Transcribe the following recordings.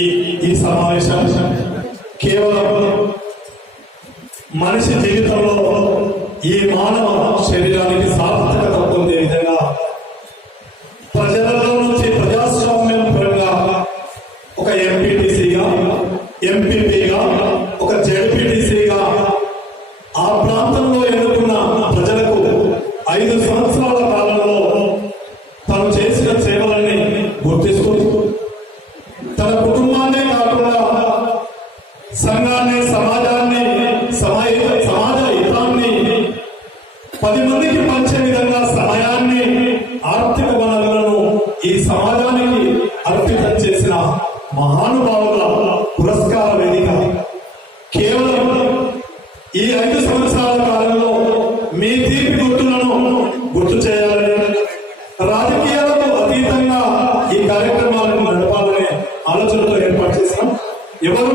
ఈ సమావేశం కేవలం మనిషి జీవితంలో ఈ మానవ శరీరానికి సార్థకత పొందే విధంగా ప్రజలలో నుంచి ప్రజాస్వామ్యం పరంగా ఒక ఎంపీటీసీగా, ఎంపీపీగా, ఒక జెడ్పీటీసీగా ఆ ప్రాంతంలో ఎన్నుకున్న ప్రజలకు 5 సంవత్సరాల కాలంలో తను చేసిన సేవలని గుర్తిస్తూ తన కుటుంబాన్నే కాకుండా సంఘాన్ని, సమాజాన్ని, సమాజ హితాన్ని 10 మందికి పంచే విధంగా సమయాన్ని, ఆర్థిక వనరులను ఈ సమాజానికి అర్పితం చేసిన మహానుభావుల పురస్కార వేదిక. కేవలం ఈ 5 సంవత్సరాల కాలంలో మీ తీపి గుర్తులను గుర్తు చేయాలని, రాజకీయాలకు అతీతంగా ఈ కార్యక్రమాలను నడపాలనే ఆలోచనతో ఏర్పాటు చేశాం. ఎవరు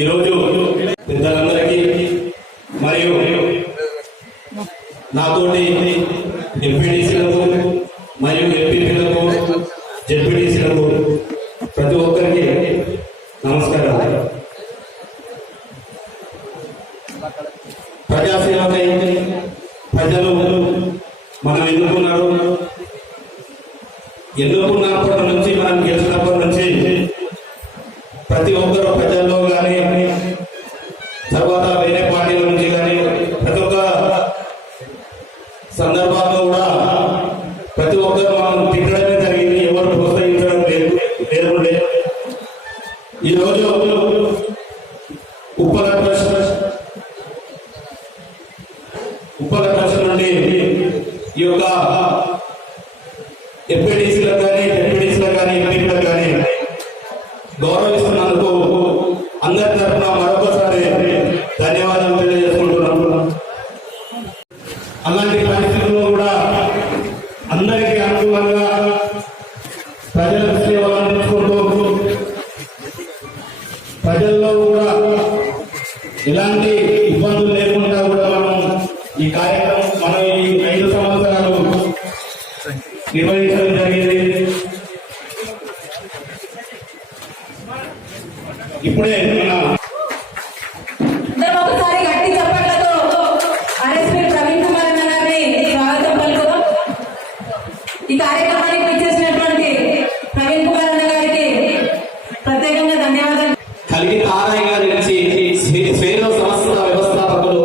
ఈరోజు పెద్దలందరికీ మరియు నాతోటి ఎంపీటీసీలకు మరియు ఎంపీపీలకు, జెడ్పీటీసీలకు ప్రతి ఒక్కరికి నమస్కారం. ప్రజాసేవకై ప్రజలు మనం ఎన్నుకున్నప్పటి నుంచి, మనం గెలిచినప్పటి నుంచి ప్రతి ఒక్కరు ప్రజల్లో కానీ, తర్వాత వేరే పార్టీల నుంచి కానీ, ప్రతి ఒక్క సందర్భాల్లో కూడా ప్రతి ఒక్కరు మనం తిట్టడమే జరిగింది. ఎవరు ప్రోత్సహించడం లేదు. ఈరోజు ఉప్పల ట్రస్ట్ నుండి ఈ యొక్క ఎంపీటీసీలకు కానీ, జెడ్పీటీసీలకు కానీ, ఎంపీలకు కానీ గౌరవిస్తున్నందుకు అందరి తరఫున మరొకసారి ధన్యవాదాలు తెలియజేసుకుంటున్నాము. అలాంటి పరిస్థితుల్లో కూడా అందరికీ అనుకూలంగా ప్రజల సేవలు అందించుకుంటూ, ప్రజల్లో కూడా ఎలాంటి ఇబ్బందులు లేకుండా కూడా ఈ కార్యక్రమం మనం ఈ 5 సంవత్సరాలు నిర్వహించడం జరిగింది. ఇప్పుడే ఒకసారి గట్టి చప్పట్లతో ఆర్ఎస్పీ ప్రవీణ్ కుమార్ అన్న గారిని స్వాగతం పలుకుదాం. ఈ కార్యక్రమానికి పిలిచేసినటువంటి ప్రవీణ్ కుమార్ అన్న గారికి ప్రత్యేకంగా ధన్యవాదాలు. కలిగి తారాయి గారి నుంచి స్వేరో సంస్థ వ్యవస్థాపకులు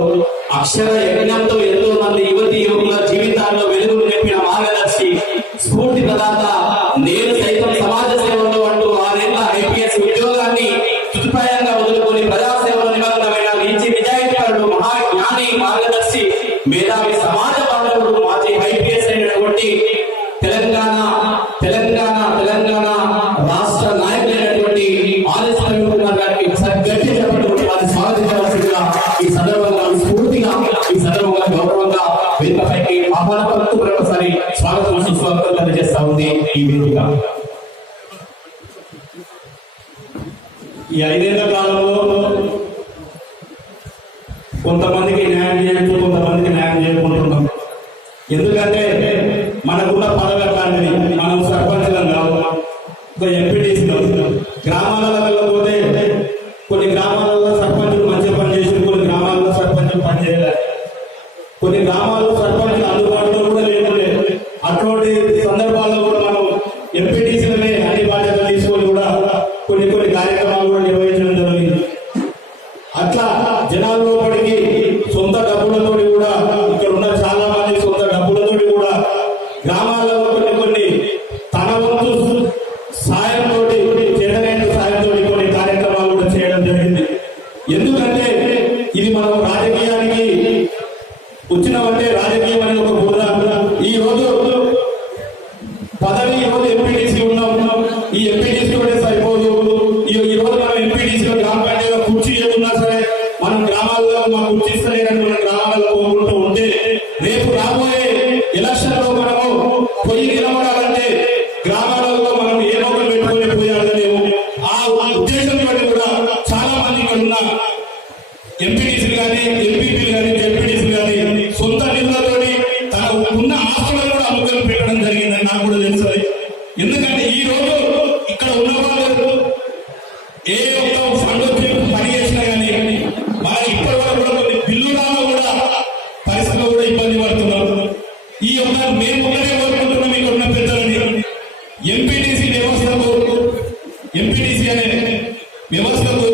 అక్షర యజ్ఞంతో ఎంతో మంది యువతి యువకుల జీవితాల్లో వెలుగులు నింపిన మార్గదర్శి, స్ఫూర్తి ప్రదాత, నేను సైతం సమాజ సేవలో అంటూ 6 ఏళ్ల ఐపీఎస్ ఉద్యోగాన్ని తుదిప్రాయంగా వదులుకొని ప్రజాసేవలో నిమగ్నమైన నీచి నిజాయితీపరుడు, మహాజ్ఞాని, మార్గదర్శి, మేధావి, సమాజ బాంధవుడు, మాజీ ఐపీఎస్ అయినటువంటి తెలంగాణ రాష్ట్ర నాయకులైనటువంటి ఆర్ఎస్ ప్రవీణ్ కుమార్ గారికి గట్టి చెప్పినటువంటి వారిని స్వాగతించవలసిందిగా ఈ సందర్భంగా స్ఫూర్తిగా, ఈ సందర్భంగా గౌరవంగా వేదికపైకి ఆహ్వాన పలుకుతూ మరొకసారి స్వాగతం సుస్వాగతం తెలియజేస్తా ఉంది ఈ వేదిక. ఈ 5 ఏళ్ల కాలంలో కొంతమందికి న్యాయం చేయొచ్చు, కొంతమందికి న్యాయం చేయకుంటున్నాం. ఎందుకంటే మనకున్న పదవి అట్లాంటిది. మనం సర్పంచ్లం కాదు, ఒక ఎంపీటీసీలో. గ్రామాలలో పోతే కొన్ని గ్రామాలలో సర్పంచులు మంచిగా పనిచేసి, కొన్ని గ్రామాల్లో సర్పంచులు పనిచేయలేదు, కొన్ని గ్రామాల్లో సర్పంచులు అందుబాటులో కూడా లేదు. అటువంటి సందర్భాల్లో కూడా మనం ఎంపీటీసీలనే అన్ని బాధ్యతలు తీసుకొని కూడా కొన్ని కార్యక్రమాలు కూడా నిర్వహించడం జరిగింది. అట్లా జనాల్లో పడికి సొంత డబ్బులతో కూడా, ఇక్కడ ఉన్న చాలా మంది సొంత డబ్బులతో కూడా గ్రామాలలో కొన్ని తన వంతు సాయంతో, చేతనైన సాయంతో కొన్ని కార్యక్రమాలు కూడా చేయడం జరిగింది. ఎందుకంటే ఇది మనం రాజకీయానికి వచ్చినామంటే, రాజకీయం అనేది ఒక బురద. ఈ రోజు పదవి, ఈరోజు ఎంపీటీసీ ఉన్నాం, ఈ ఎంపీటీసీ కూడా సరిపోదు. ఈ రోజు మనం ఎంపీటీసీలో గ్రామ పంచాయతీలో కుర్చీ ఏమున్నా సరే, మనం గ్రామాల్లో మా కుర్చీ ఇస్తలేరని మనం గ్రామాల్లో పోకుంటూ ఉంటే, రేపు రాబోయే ఎలక్షన్ లో మనము పొయ్యి నిలబడాలంటే గ్రామాలలో ఎందుకంటే ఈ రోజు ఇక్కడ ఉన్న వాళ్ళు ఏ ఒక్క ఫండ్ వచ్చి పని చేసినా కానీ వాళ్ళకి ఇప్పటి వరకు కూడా కొన్ని బిల్లులలో కూడా పరిస్థితుల్లో కూడా ఇబ్బంది పడుతున్నారు. ఈ యొక్క మేము ఒకటే కోరుకుంటున్నాం ఇక్కడ ఉన్న పెద్దలని ఎంపీటీసీ అనే వ్యవస్థకు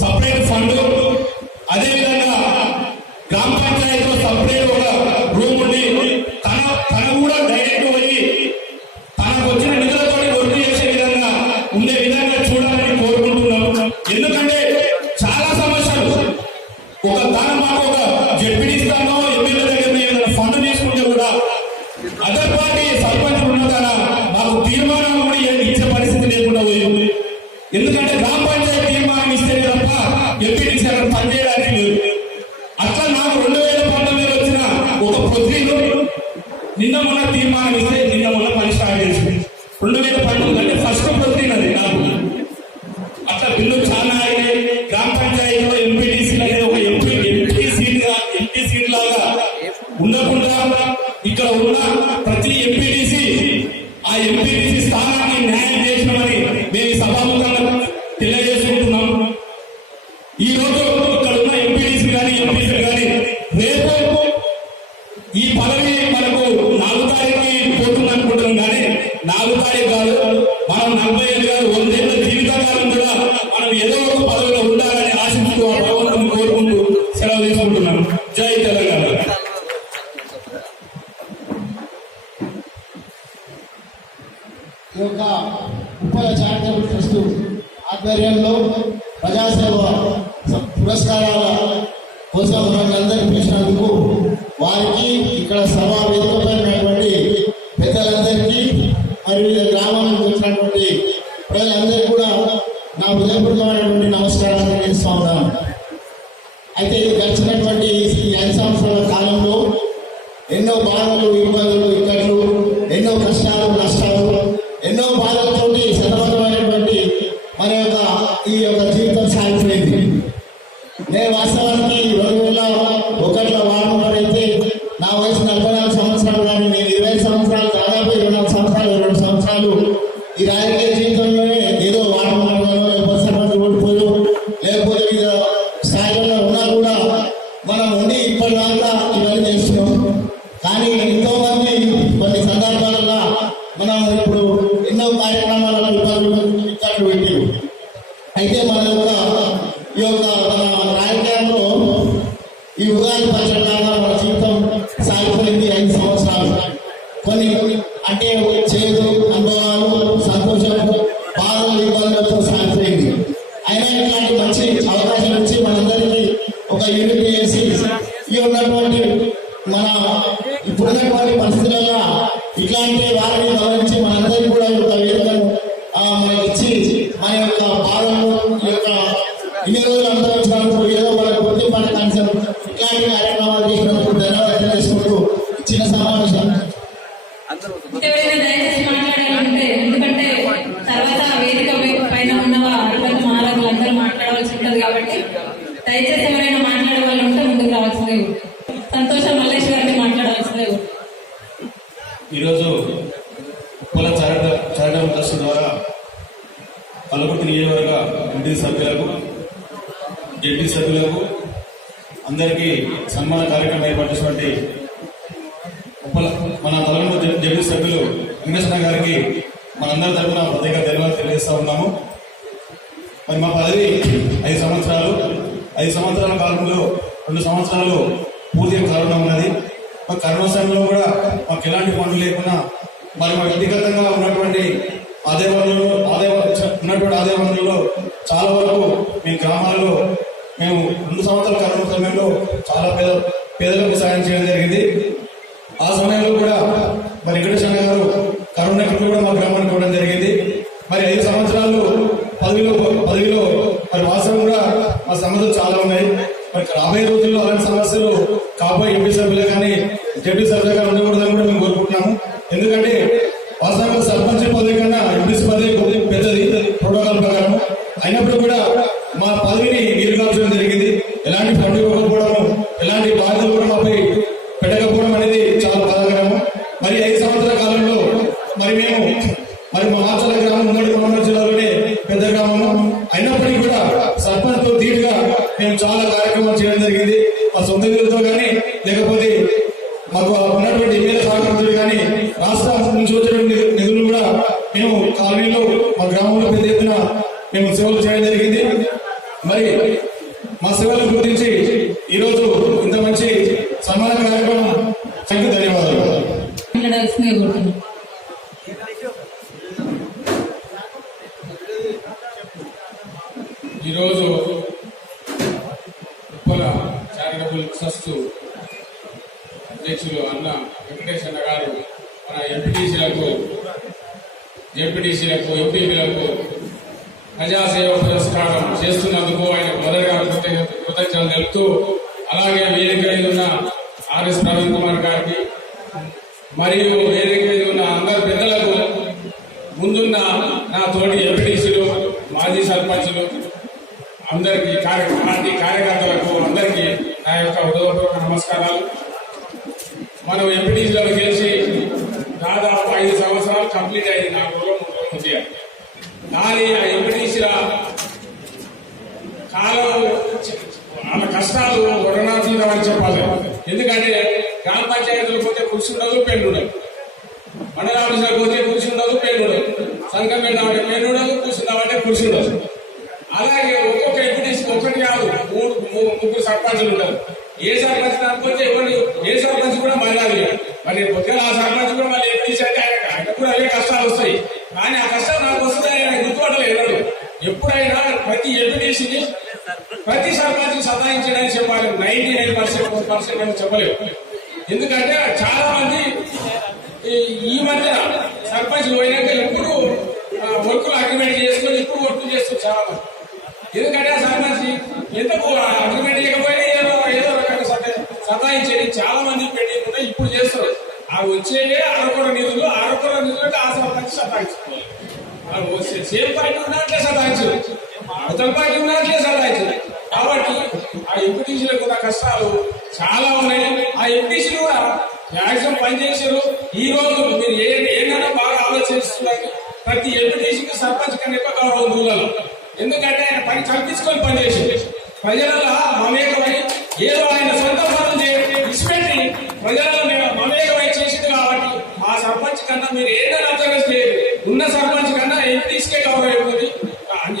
సపరేట్ ఫండ్, అదేవిధంగా గ్రామ పంచాయతీలో సపరేట్ ఒక రూమ్ ఉండి తన కూడా డైరెక్ట్ పోయి తనకు వచ్చిన నిధులతో వర్క్ చేసే విధంగా ఉండే విధంగా చూడాలని కోరుకుంటున్నాం. ఎందుకంటే చాలా సమస్యలు ఒక దాని మాకు ఒక జడ్పీటీ స్థానం ఎమ్మెల్యే దగ్గర ఏదైనా ఫండ్ తీసుకుంటే కూడా అదర్ పార్టీ సర్పంచ్ ఉన్న కదా మాకు తీర్మానం కూడా ఇచ్చే పరిస్థితి లేకుండా పోయింది. ఎందుకంటే గ్రామ పంచాయతీ తీర్మానం ఇస్తే తప్ప ఎంపీటీసీ అక్కడ పనిచేయడానికి లేదు. అట్లా నాకు 2019 వచ్చిన ఒక ప్రొసీజర్ నిన్న మొన్న తీర్మానం ఇస్తే నిన్న మొన్న పని స్టార్ట్ చేసింది. 2019 అంటే ఫస్ట్ ప్రొసీజర్ అది నాకు. అట్లా బిల్లు చాలా అయినాయి. గ్రామ పంచాయతీలో ఎంపీటీసీ అనేది ఒక ఎంపీ సీట్ లాగా ఉండకుండా ఇక్కడ ఉన్న ప్రతి ఎంపీటీసీ ఆ ఎంపీటీసీ స్థానాన్ని న్యాయం చేసినామని మేము ఈ సభాముఖంగా తెలియజేసుకుంటున్నాం. ఈ రోజు ఇక్కడ ఉన్న ఎంపీటీసీ కానీ ఎంపీసీ కానీ రేపు ఈ పదవి మనకు 4 తారీఖుకి పోతుంది అనుకుంటున్నాం. కానీ 4 తారీఖు కాదు, మనం 40 ఏళ్ళు కాదు, 100 ఏళ్ళ జీవితకాలం కూడా మనం ఏదో ఒక పదవిలో ఉండాలని ఆశిస్తూ ఆ భగవంతుని కోరుకుంటూ సెలవు తీసుకుంటున్నాం. జై తెలంగాణ. ఈ యొక్క ఉప్పల చారిటబుల్ ట్రస్ట్ ఆధ్వర్యంలో ప్రజాసేవ పురస్కారాల కోసం మనందరినీ పిలిచినందుకు వారికి ఇక్కడ సభా వేదికపైనటువంటి పెద్దలందరికీ మరియు వివిధ గ్రామాల నుంచి వచ్చినటువంటి ప్రజలందరికీ కూడా నా హృదయపూర్వకమైనటువంటి నమస్కారాలు తెలియజేస్తా ఉన్నాను. అయితే గడిచినటువంటి ఈ 5 సంవత్సరాల కాలంలో ఎన్నో బాధలు, ఇబ్బందులు, ఇక్కట్లు, ఎన్నో కష్టాలు, నష్టాలు, ఎన్నో బాధలతోటి సతమతమైనటువంటి మన యొక్క ఈ యొక్క జీవితం సాగిపోయింది. నేను వాస్తవానికి 2001లో వార్డు అయితే నా వయసు 44 సంవత్సరాలు, కానీ నేను 20 సంవత్సరాలు, దాదాపు 24 సంవత్సరాలు, 2 సంవత్సరాలు ఈ రాజకీయ జీవితంలోనే ఏదో వార్డు మెంబర్గానో లేకపోతే సర్పంచ్ ఓడిపోయో లేకపోతే వివిధ స్థాయిలో ఉన్నా కూడా మనం ఉండి ఇప్పటిదాకా ఇవన్నీ చేస్తున్నాం. కానీ ఎంతో మంది కొన్ని సందర్భాలలో మనం ఇప్పుడు ఎన్నో కార్యక్రమాలలో ఇబ్బందులు పెట్టారు. అయితే మన యొక్క ఈ యొక్క మన రాజకీయాల్లో ఈ ఉగాది పచ్చడిలాగా మన జీవితం సాగిపోయింది 5 సంవత్సరాలు. కొన్ని అంటే చేదు అనుభవాలు, సంతోషం, బాధలు, ఇబ్బందులతో సాగిపోయింది. అయినా ఇట్లాంటి మంచి అవకాశం ఇచ్చి మనందరికీ ఒక యూనిట్ చేసి ఈ ఉన్నటువంటి మన ఇప్పుడున్నటువంటి పరిస్థితులలో ఇట్లాంటి వారిని గమనించి మనందరికీ కూడా ఈ యొక్క వేదికను మనకి ఇచ్చి మన యొక్క బాధలు, ఈ యొక్క ఇన్ని రోజులు అనుభవించినప్పుడు ఏదో మనకు గుర్తింపు కనీసం ఇట్లాంటి కార్యక్రమాలు చేసినప్పుడు ధన్యవాదాలు తెలియజేసుకుంటూ చిన్న సమావేశం. ఎవరైనా దయచేసి మాట్లాడాలంటే, ఎందుకంటే తర్వాత వేదిక పైన ఉన్న మహారాజులందరూ మాట్లాడవలసి ఉంటుంది కాబట్టి దయచేసి ఎవరైనా మాట్లాడే వాళ్ళు ఉంటే ముందుకు రావాల్సిందే. సంతోషం మల్లేష్ గారిని మాట్లాడవలసిందే. ఈరోజు ఉప్పల చారిటబుల్ ట్రస్ట్ ద్వారా కల్వకుర్తి నియోజకవర్గ ఎంపీ సభ్యులకు, జడ్పీ సభ్యులకు అందరికీ సన్మాన కార్యక్రమం ఏర్పడినటువంటి మన తలమూరు జడ్పీ సభ్యులు వెంకటేశ్వర గారికి మనందరి తరఫున ప్రత్యేక ధన్యవాదాలు తెలియజేస్తా ఉన్నాము. మరి మా పదవి 5 సంవత్సరాలు, 5 సంవత్సరాల కాలంలో 2 సంవత్సరాలు పూర్తిగా కరోనా ఉన్నది. మా కరోనా సమయంలో కూడా మాకు ఎలాంటి పనులు లేకుండా మరి మా వ్యక్తిగతంగా ఉన్నటువంటి ఆదాయ వనరులలో చాలా వరకు మేము గ్రామాలలో మేము 2 సంవత్సరాల కరోనా సమయంలో చాలా పేదలకు సాయం చేయడం జరిగింది. ఆ సమయంలో కూడా మరి వెంకటేశ్వర గారు కరోనా కిట్లు కూడా మా గ్రామానికి ఇవ్వడం జరిగింది. మరి 5 సంవత్సరాలు పదవిలో మరి వాస్తవం కూడా మా సమస్యలు చాలా ఉన్నాయి. మరి రాబోయే రోజుల్లో అలాంటి సమస్యలు కాబోయే ఎంపీ సభ్యులు కానీ జడ్పీ సభ్యులు కానీ ఉండకూడదని కూడా మేము కోరుకుంటున్నాము. ఎందుకంటే వాస్తవంగా సర్పంచ్ పదవి కన్నా ఎంపీసీ పదవి పెద్దది ప్రోటోకాల్ ప్రకారం. అయినప్పుడు కూడా మా పదవిని నీరుగాల్చడం జరిగింది. ఎలాంటి ఫండ్ ఇవ్వకపోవడము, ఎలాంటి బాధ్యతలు కూడా మాపై పెట్టకపోవడం అనేది చాలా బాధాకరము. మరి 5 సంవత్సరాల కాలంలో మరి మేము మాట్లాడాల్సిందే కోరుతున్నాను. ఈరోజు ఉప్పల చారిటబుల్ ట్రస్ట్ అధ్యక్షులు అన్న వెంకటేష్ అన్న గారు మన ఎంపీటీసీలకు ఎంపీపీలకు ప్రజాసేవ పురస్కారం చేస్తున్నందుకు ఆయన మొదటిగా కృతజ్ఞతలు తెలుపుతూ, అలాగే వేదిక మీద ఉన్న ఆర్ఎస్ ప్రవీణ్ కుమార్ గారికి మరియు వేదిక మీద ఉన్న అందరి పెద్దలకు, ముందున్న నా తోటి ఎంపీటీసీలు, మాజీ సర్పంచులు అందరికీ, పార్టీ కార్యకర్తలకు అందరికీ నా యొక్క హృదయపూర్వక నమస్కారాలు. మనం ఎంపీటీసీలో గెలిచి దాదాపు 5 సంవత్సరాలు కంప్లీట్ అయింది. 4 రోజులు 3 రోజులు ఉంది. కానీ ఆ ఎంపీటీసీల కాలం వాళ్ళ కష్టాలు వర్ణనాతీతం అని చెప్పాలి. ఎందుకంటే గ్రామ పంచాయతీలకు పోతే కృషి ఉండదు, పెండు ఉండదు. మండలాఫీసులకు పోతే కృషి ఉండదు, పెండు ఉండదు. సంఘం పెట్టామంటే పెండు ఉండదు, కూర్చుందామంటే కృషి ఉండదు. అలాగే ఒక్కొక్క ఎంపీటీసీ ఒకటి కాదు, 3 సర్పంచులు ఉంటారు. ఏ సర్పంచ్ దానిపోతే ఏ సర్పంచ్ కూడా మళ్ళీ మరి పొద్దున ఆ సర్పంచ్ కూడా మళ్ళీ ఎంపీటీసీ అంటే ఆయన కూడా అవే కష్టాలు వస్తాయి. కానీ ఆ కష్టాలు నాకు వస్తుందని ఆయన గుర్తుపట్టలేదు. ఎప్పుడైనా ప్రతి ఎంపీటీసీని ప్రతి సర్పంచ్ సతాయించడానికి చెప్పాలి. 99% అని చెప్పలేవు. ఎందుకంటే చాలా మంది ఈ మధ్య సర్పంచ్ పోయినాక ఎప్పుడు వర్కులు అగ్రిమెంట్ చేసుకొని ఇప్పుడు వర్కులు చేస్తారు చాలా మంది. ఎందుకంటే ఆ సర్పంచ్ ఎందుకు అగ్రిమెంట్ చేయకపోయినా ఏదో రకంగా సతాయించేది చాలా మంది పెండింగ్ కూడా ఇప్పుడు చేస్తారు. ఆ వచ్చేదే ఆరకొర నిధులు అంటే ఆ సర్పంచ్ సతాయించుకోవాలి. సేమ్ పార్టీ ఉన్నట్లే సతాయించదు, అవతల పార్టీ ఉన్నట్లే సతాయించదు. కాబట్టి ఆ ఎంపీటీసీలకు ఉన్న కష్టాలు చాలా ఉన్నాయి. ఆ ఎంపీటీసీలు కూడా మ్యాక్సిమం పనిచేసారు. ఈ రోజు మీరు ఏదైనా బాగా ఆలోచిస్తున్నారు. ప్రతి ఎంపీటీసీకి సర్పంచ్ కన్నా ఎక్కువ గౌరవం దూరాలు. ఎందుకంటే ఆయన పని కల్పించుకొని పనిచేసింది. ప్రజలలో మమేకమై ఏదో ఆయన సొంత పనులు ఇచ్చిపెట్టి ప్రజలలో మమేకమై చేసింది. కాబట్టి ఆ సర్పంచ్ కన్నా మీరు ఏదైనా అర్థంగా చేయరు. ఉన్న సర్పంచ్ కన్నా ఎంపీటీసీకే గౌరవం ఎక్కువ.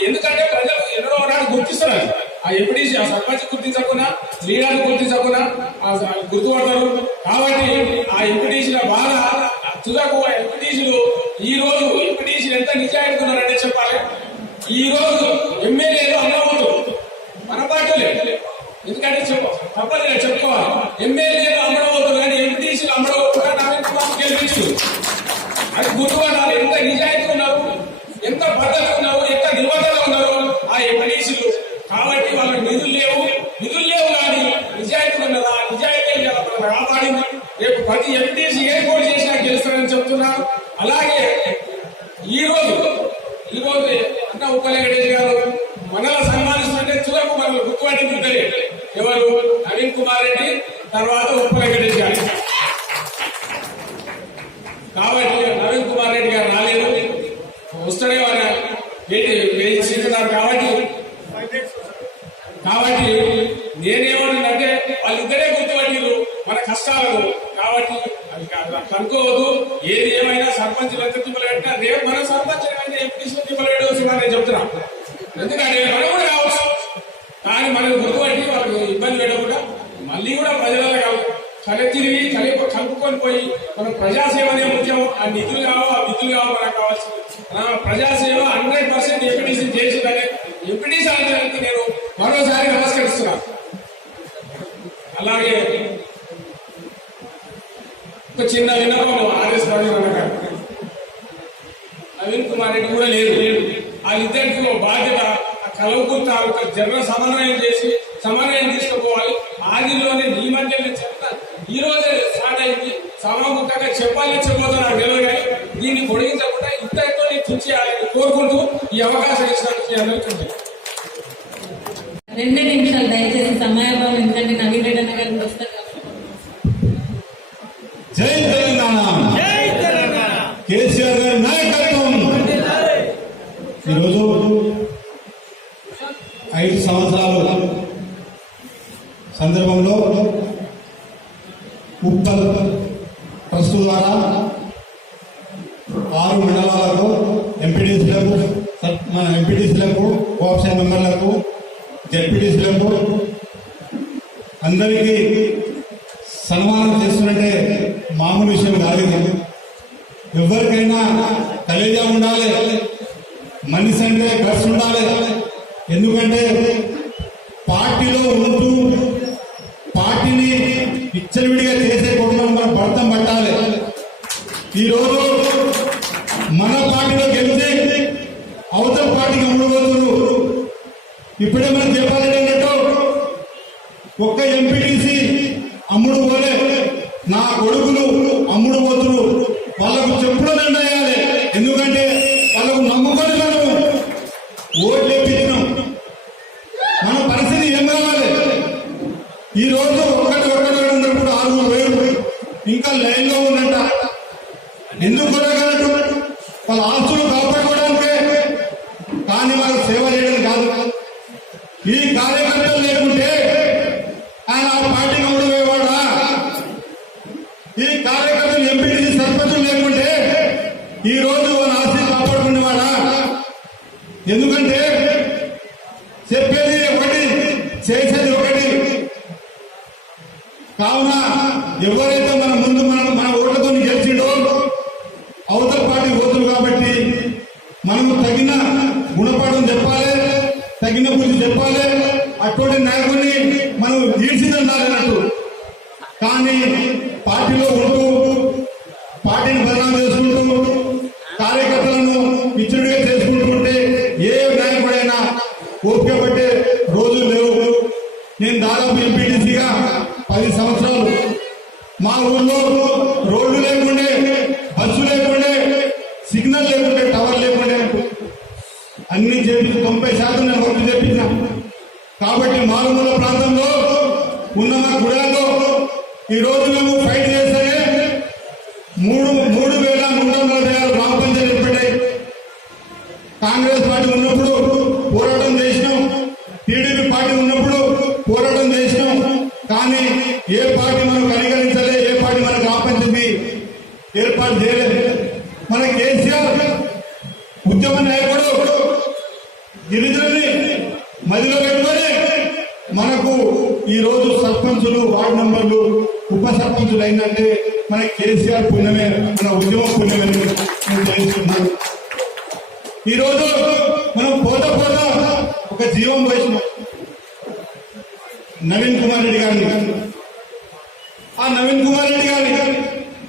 ఎందుకంటే ప్రజలు ఎన్నో నాడు గుర్తిస్తున్నారు. ఆ ఎంపీటీసీ ఆ సర్పంచ్ గుర్తించకుండా, లీడర్లు గుర్తించకుండా గుర్తుపడతారు. కాబట్టి ఆ ఎంపీటీసీల బాధ తుదకు ఎంపీటీసీలు ఈ రోజు ఎంపీటీసీలు ఎంత నిజాయితీన్నారంటే చెప్పాలి. ఈ రోజు ఎమ్మెల్యేలు అమ్మవద్దు మన పార్టీలే. ఎందుకంటే తప్పదు చెప్పుకోవాలి. ఎమ్మెల్యేలు అమ్మడవద్దు కానీ ఎంపీటీసీలు అమ్మడవద్దు. నవీన్ కుమార్ గెలిపించు అది గుర్తుపడాలి. ఎంత నిజాయితీ ఉన్నారు, ఎంత భద్రత ఉన్నారు, ఎంత నిబద్ధత ఉన్నారు ఆ ఎంపీటీసీలు. కాబట్టి వాళ్ళకి నిధులు లేవు కానీ నిజాయితీ ఉన్నదా, నిజాయితీ మనం కాపాడింది. రేపు ప్రతి ఎంపీటీసీ ఏ కోటి చేసినా గెలుస్తారని చెప్తున్నారు. అలాగే ఈ రోజు అన్న ఉప్పల గణేష్ గారు మనల్ని సన్మానిస్తుంటే తులకు మనల్ని గుర్తుపట్టింది. ఎవరు? నవీన్ కుమార్ రెడ్డి, తర్వాత ఉప్పల గణేష్ గారు. కాబట్టి నవీన్ కుమార్ రెడ్డి గారు రాలేదు, వస్తాడే వారు వేయించుతున్నారు. కాబట్టి నేనేమంటే వాళ్ళిద్దరే గుర్తుపట్టిరు మన కష్టాలను. కాబట్టి కనుక్కోవద్దు. ఏది ఏమైనా సర్పంచులు ఎంత తిప్పలేట రేపు మన సర్పంచ్ ఎంపీటీసీలో తిప్పలేడు నేను చెప్తున్నా. ఎందుకంటే మనం కూడా కావచ్చు, కానీ మనకు గుర్తుపట్టి వాళ్ళకి ఇబ్బంది పెట్టకుండా మళ్ళీ కూడా ప్రజలలో తిరిగి కలుపుకొని పోయి మనం ప్రజాసేవనే ముఖ్యం. ఆ నిధులు కావు, ఆ విధులు కావు, మనకు కావాల్సింది ప్రజాసేవ. 100% ఎంపీటీసీ చేసిందనే ఎంపీటీసీ అనేది నేను మరోసారి నమస్కరిస్తున్నా. అలాగే ఒక చిన్న విన్నపం ఆర్ఎస్ ప్రవీణ్ గారు, నవీన్ కుమార్ రెడ్డి కూడా లేదు. వాళ్ళిద్దరికి బాధ్యత కలవకూరు తాలూకా జనరల్ సమన్వయం తీసుకుపోవాలి. ఆదిలోనే ఈ మధ్య చెప్తా, ఈ రోజే స్టార్ట్ అయింది. సమాముఖంగా చెప్పబోతున్నా నాకు తెలియదు. కానీ దీన్ని పొడిగించకుండా ఇంతతో కృషి చేయాలని కోరుకుంటూ ఈ అవకాశం ఇచ్చినందుకు అందరికీ 2 నిమిషాలు దయచేసి సమయాభావం. ఎందుకంటే నవీన్ రెడ్డి అన్న గారు వస్తారు. జై తెలంగాణ, కేసీఆర్ గారి నాయకత్వం. ఈరోజు 5 సంవత్సరాల సందర్భంలో ఉప్పల్ ట్రస్ట్ ద్వారా 6 మండలాలకు మన ఎంపీటీసీలకు, కోఆప్షన్ మెంబర్లకు, జెడ్పీటీసీలకు అందరికీ సన్మానం చేస్తున్నట్టే మామూలు విషయం కాదు ఇది. ఎవరికైనా కలేజా ఉండాలి, మనిషి అంటే గట్స్ ఉండాలి. ఎందుకంటే పార్టీలో ఉంటూ పార్టీని విచ్చలవిడిగా చేసే కొట్టడం మనం భర్తం పట్టాలి. ఈరోజు మన పార్టీలో గెలిచి అవతల పార్టీకి అమ్ముడుపోతున్నారు. ఇప్పుడే మనం చెప్పాలంటే అన్నట్టు ఒక్క ఎంపీటీసీ అమ్ముడు పోలే, నా కొడుకులు అమ్ముడు పోతున్నారు. వాళ్ళకు చెప్పులు దండేయాలి. ఎందుకంటే వాళ్ళకు నమ్ముకొని మనం ఓట్లు ఎప్పించినాం. మన పరిస్థితి ఏం కావాలి? ఈ రోజు ఒకటి ఉన్నప్పుడు 6,000 ఇంకా లైన్ లో ఉందంట. ఎందుకు కొనగలడు? వాళ్ళ ఆస్తులు కాపాడుకోవడానికే, కానీ వాళ్ళకి సేవ చేయడం కాదు. ఈ కార్యకర్తలు లేకుంటే ఆయన ఆ పార్టీకి అమ్ముడుపోయేవాడా? ఈ కార్యకర్తలు ఎంపీటీ సర్పంచులు లేకుంటే ఈ రోజు వాళ్ళ ఆస్తి కాపాడుకునేవాడా? ఎందుకంటే చెప్పేది ఒకటి, చేసేది ఒకటి. కావున ఎవరైతే మన ముందు మన ఓట్లతో గెలిచిండో అవతల పార్టీ ఓతులు కాబట్టి మనము తగిన గుణపాఠం చెప్పాలి, తగిన బుద్ధి చెప్పాలి. అటువంటి నాయకుడిని మనం ఈడ్చిదండాలన్నట్టు. కానీ పార్టీలో ఉంటూ పార్టీని బదనాం చేసుకుంటూ కార్యకర్తలను విచ్చుడిగా చేసుకుంటుంటే ఏ నాయకుడైనా ఓపిక పట్టే రోజులు లేవు. నేను దాదాపు ఎంపీటీసీగా 10 సంవత్సరాలు. మా ఊళ్ళో రోడ్లు లేకుండే, బస్సు లేకుండే, సిగ్నల్ లేకుండే, టవర్ లేకుండే, అన్ని చేపించి 90% నేను వర్క్ చేపించిన. కాబట్టి మారుమూల ప్రాంతంలో ఉన్న మా గుడాల్లో ఈ రోజు మేము ఫైట్ చేస్తేనే 3,346 గ్రామ పంచాయతీలు పెట్టాయి. కాంగ్రెస్ పార్టీ ఉన్నప్పుడు పోరాటం చేసినాం, టీడీపీ పార్టీ ఉన్నప్పుడు పోరాటం చేసినాం. కానీ ఏ పార్టీ మనం కనికరించలే, ఏ పార్టీ మన గ్రామ పంచాయతీ ఏర్పాటు చేయలేదు. మన కేసీఆర్ ఉద్యమ నాయకుడు గిరిజనుల్ని మదిలో పెట్టుకొని మనకు ఈ రోజు సర్పంచులు, వార్డు మెంబర్లు, ఉప సర్పంచులు అయిందంటే మన కేసీఆర్ పుణ్యమే, మన ఉద్యమ పుణ్యమని నేను తెలుస్తున్నాను. ఈ రోజు మనం పోతా ఒక జీవం పోసినాం నవీన్ కుమార్ రెడ్డి గారిని. ఆ నవీన్ కుమార్ రెడ్డి గారి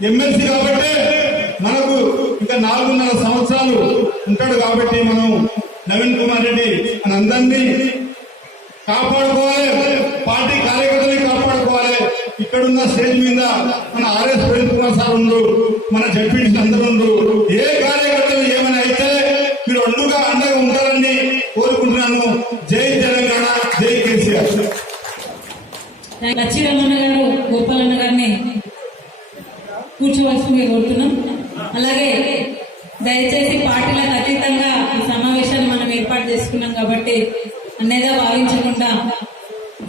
ఎమ్మెల్సీ కాబట్టి మనకు ఇంకా 4.5 సంవత్సరాలు ఉంటాడు. కాబట్టి మనం నవీన్ కుమార్ రెడ్డి మన అందరినీ కాపాడుకోవాలి, పార్టీ కార్యకర్తల్ని కాపాడుకోవాలి. ఇక్కడున్న స్టేజ్ మీద మన ఆర్ఎస్ ప్రదీప్ కుమార్ సార్ ఉండ్రు, మన జడ్పీటీసీ అందరూ ఉండ్రు. ఏ కార్యకర్తలు ఏమైనా అయితే మీరు అండగా ఉంటారని కోరుకుంటున్నాను. జై తెలంగాణ, జై కేసీఆర్. లచ్చిరమణ గారు గోపాలన్న గారిని కూర్చోవలసిందిగా కోరుతున్నాం. అలాగే దయచేసి పార్టీలకు అతీతంగా ఈ సమావేశాన్ని మనం ఏర్పాటు చేసుకున్నాం కాబట్టి అన్నేదా భావించకుండా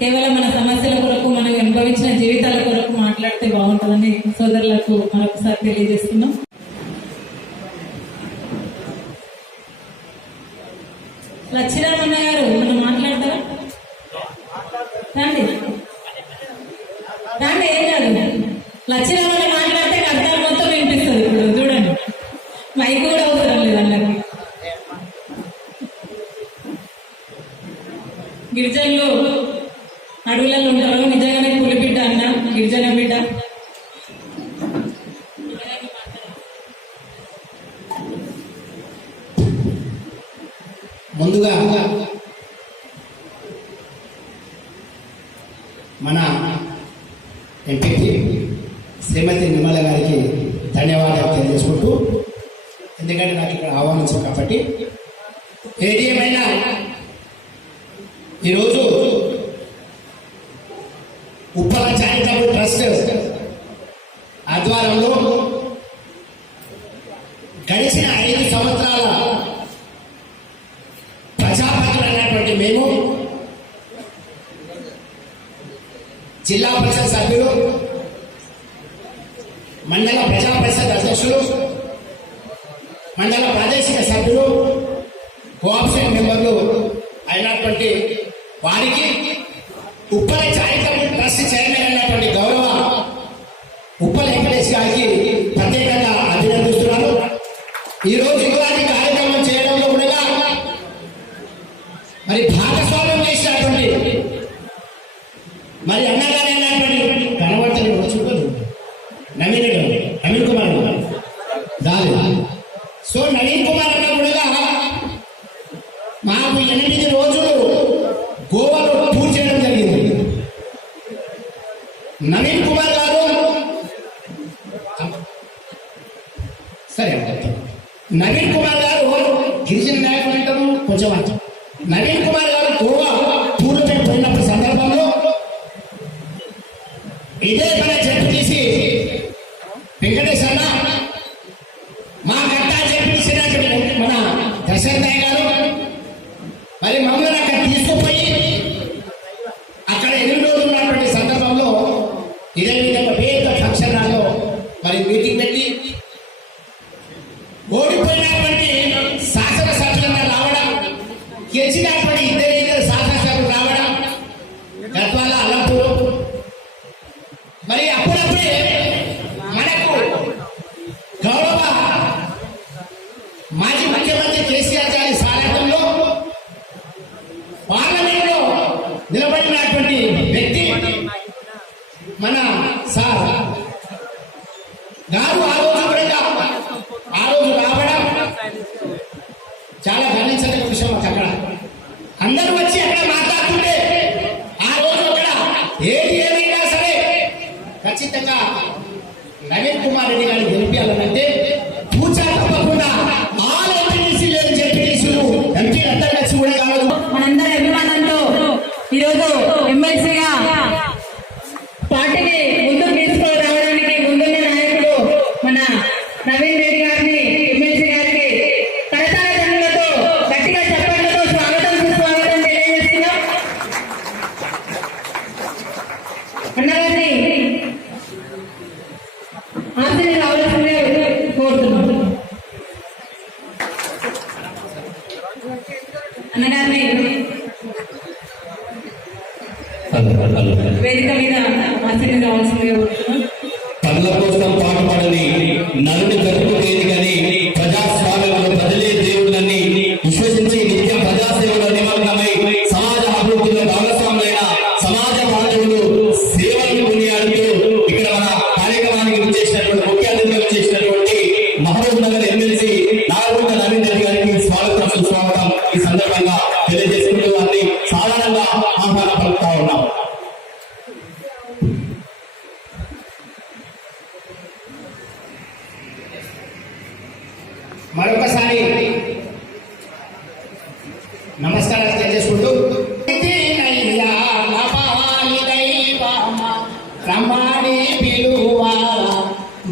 కేవలం మన సమస్యల కొరకు, మనం అనుభవించిన జీవితాల కొరకు మాట్లాడితే బాగుంటుందని సోదరులకు మరొకసారి తెలియజేస్తున్నాం. లచ్చిరామన్న గారు మనం మాట్లాడతారా? రండి రండి, ఏం కాదు. లచ్చిరామన్న మాట్లాడితే అర్థాలు మొత్తం వినిపిస్తుంది. ఇప్పుడు చూడండి, మైక్ కూడా అవసరం లేదు అందరికి. గిరిజనులు అడవులలో ఉంటారు. నిజంగానే పులి బిడ్డ అన్న, గిరిజన బిడ్డ. ముందుగా మన ఎంపీ శ్రీమతి నిర్మల గారికి ధన్యవాదాలు తెలియజేసుకుంటూ, ఎందుకంటే నాకు ఇక్కడ ఆహ్వానించారు కాబట్టి. ఏది ఏమైనా ఈరోజు ఉప్పల చారిటబుల్ ట్రస్ట్ ఆధ్వర్యంలో గడిచిన 5 సంవత్సరాల ప్రజాప్రతినిధులు అయినటువంటి మేము, జిల్లా పరిషత్ సభ్యులు, మండల ప్రజా పరిషత్ అధ్యక్షులు, మండల ప్రాదేశిక సభ్యులు, కోఆప్షన్ మెంబర్లు అయినటువంటి వారికి ఉప్పల చారిటబుల్ ట్రస్ట్ చైర్మన్ అయినటువంటి గౌరవ ఉప్పల వెంకటేష్ గారికి ఈ రోజు ఇలాంటి కార్యక్రమం చేయడంలో కూడా మరి భాగస్వామ్యం చేసినటువంటి మరి అన్నగానే అయినటువంటి కనబడతలు చూడదు నవీన్ కుమార్ రాలేదు. సో నవీన్ కుమార్ అన్న కూడా మాకు 8 రోజులు గోవాలో టూర్ చేయడం జరిగింది. నవీన్ కుమార్ గారు సరే నవీన్ కుమార్ గారు గిరిజన నాయకులు అంటారు కొంచెం నవీన్ కుమార్ గారు గోవా టూర్పై పోయినప్పుడు సందర్భంలో ఇదే పని చెప్పు తీసి వెంకటేశ్ అన్న మా గట్టా చెప్పినటువంటి మన దశరథయ్య గారు మరి మమ్మల్ని అక్కడ తీసుకుపోయి అక్కడ 8 రోజులు ఉన్నటువంటి సందర్భంలో ఇదే విధంగా పెద్ద ఫంక్షన్ హాల్లో మరి మీటింగ్ పెట్టి ఓడిపోయినటువంటి శాసనసభ్యులను రావడం, గెలిచినటువంటి ఇద్దరు శాసనసభ్యులు రావడం, గద్వాల అలంపూర్ మరి అప్పుడప్పుడే మనకు గౌరవ మాజీ ముఖ్యమంత్రి కేసీఆర్ గారి సారథ్యంలో పార్లమెంట్లో నిలబడినటువంటి వ్యక్తి మన సార్ గారు ఆ రోజు రావడం చాలా గమనించదగ్గ విషయం. అక్కడ అందరూ వచ్చి అక్కడ మాట్లాడుతుంటే ఆ రోజు అక్కడ ఏది ఏమైనా సరే ఖచ్చితంగా నవీన్ కుమార్ రెడ్డి గారిని గెలిపించాలంటే పూజా తప్పకుండా ఆలోచించి లేని జడ్పీటీసీలు ఎంపీలు అందరూ కలిసి కూడా కాదు మనందరి అభిమానంతో ఈరోజు ఎమ్మెల్సీగా పార్టీని ముందుకు తీసుకురావడానికి ముందున్న నాయకుడు మన నవీన్ రెడ్డి గారిని ఎమ్మెల్సీ గారికి కరతాళ ధ్వనులతో గట్టిగా చప్పట్లతో సుస్వాగతం తెలియజేస్తున్నాం. అన్నగారిని ఆశని రావాల్సిందే కోరుతున్నాం. అన్నగారిని వేదిక మీద ఆశని రావాల్సిందే కోరుతున్నాం. పనుల కోసం పాటుపడని నలుని బ్రతుకు వేదికని ప్రజాస్వామ్యంలో ప్రజలే దేవుళ్ళని విశ్వసించి నిత్యం ప్రజాసేవలో నిమగ్నమై సమాజ అభివృద్ధిలో భాగస్వాములైన సమాజ బాంధవులు సేవలను కొనియాడుతూ ఇక్కడ మన కార్యక్రమానికి విచ్చేసినటువంటి ముఖ్య అతిథిగా విచ్చేసినటువంటి మహబూబ్ నగర్ ఎమ్మెల్సీ నాగగుంట నవీన్ రెడ్డి గారికి స్వాగతం సుస్వాగతం ఈ సందర్భంగా తెలియజేసుకుంటూ వారిని సాధారణంగా ఆహ్వాన పలుకుతా ఉన్నాం. మరొకసారి నమస్కారం తెలియజేసుకుంటూ రమ్మని పిలువాల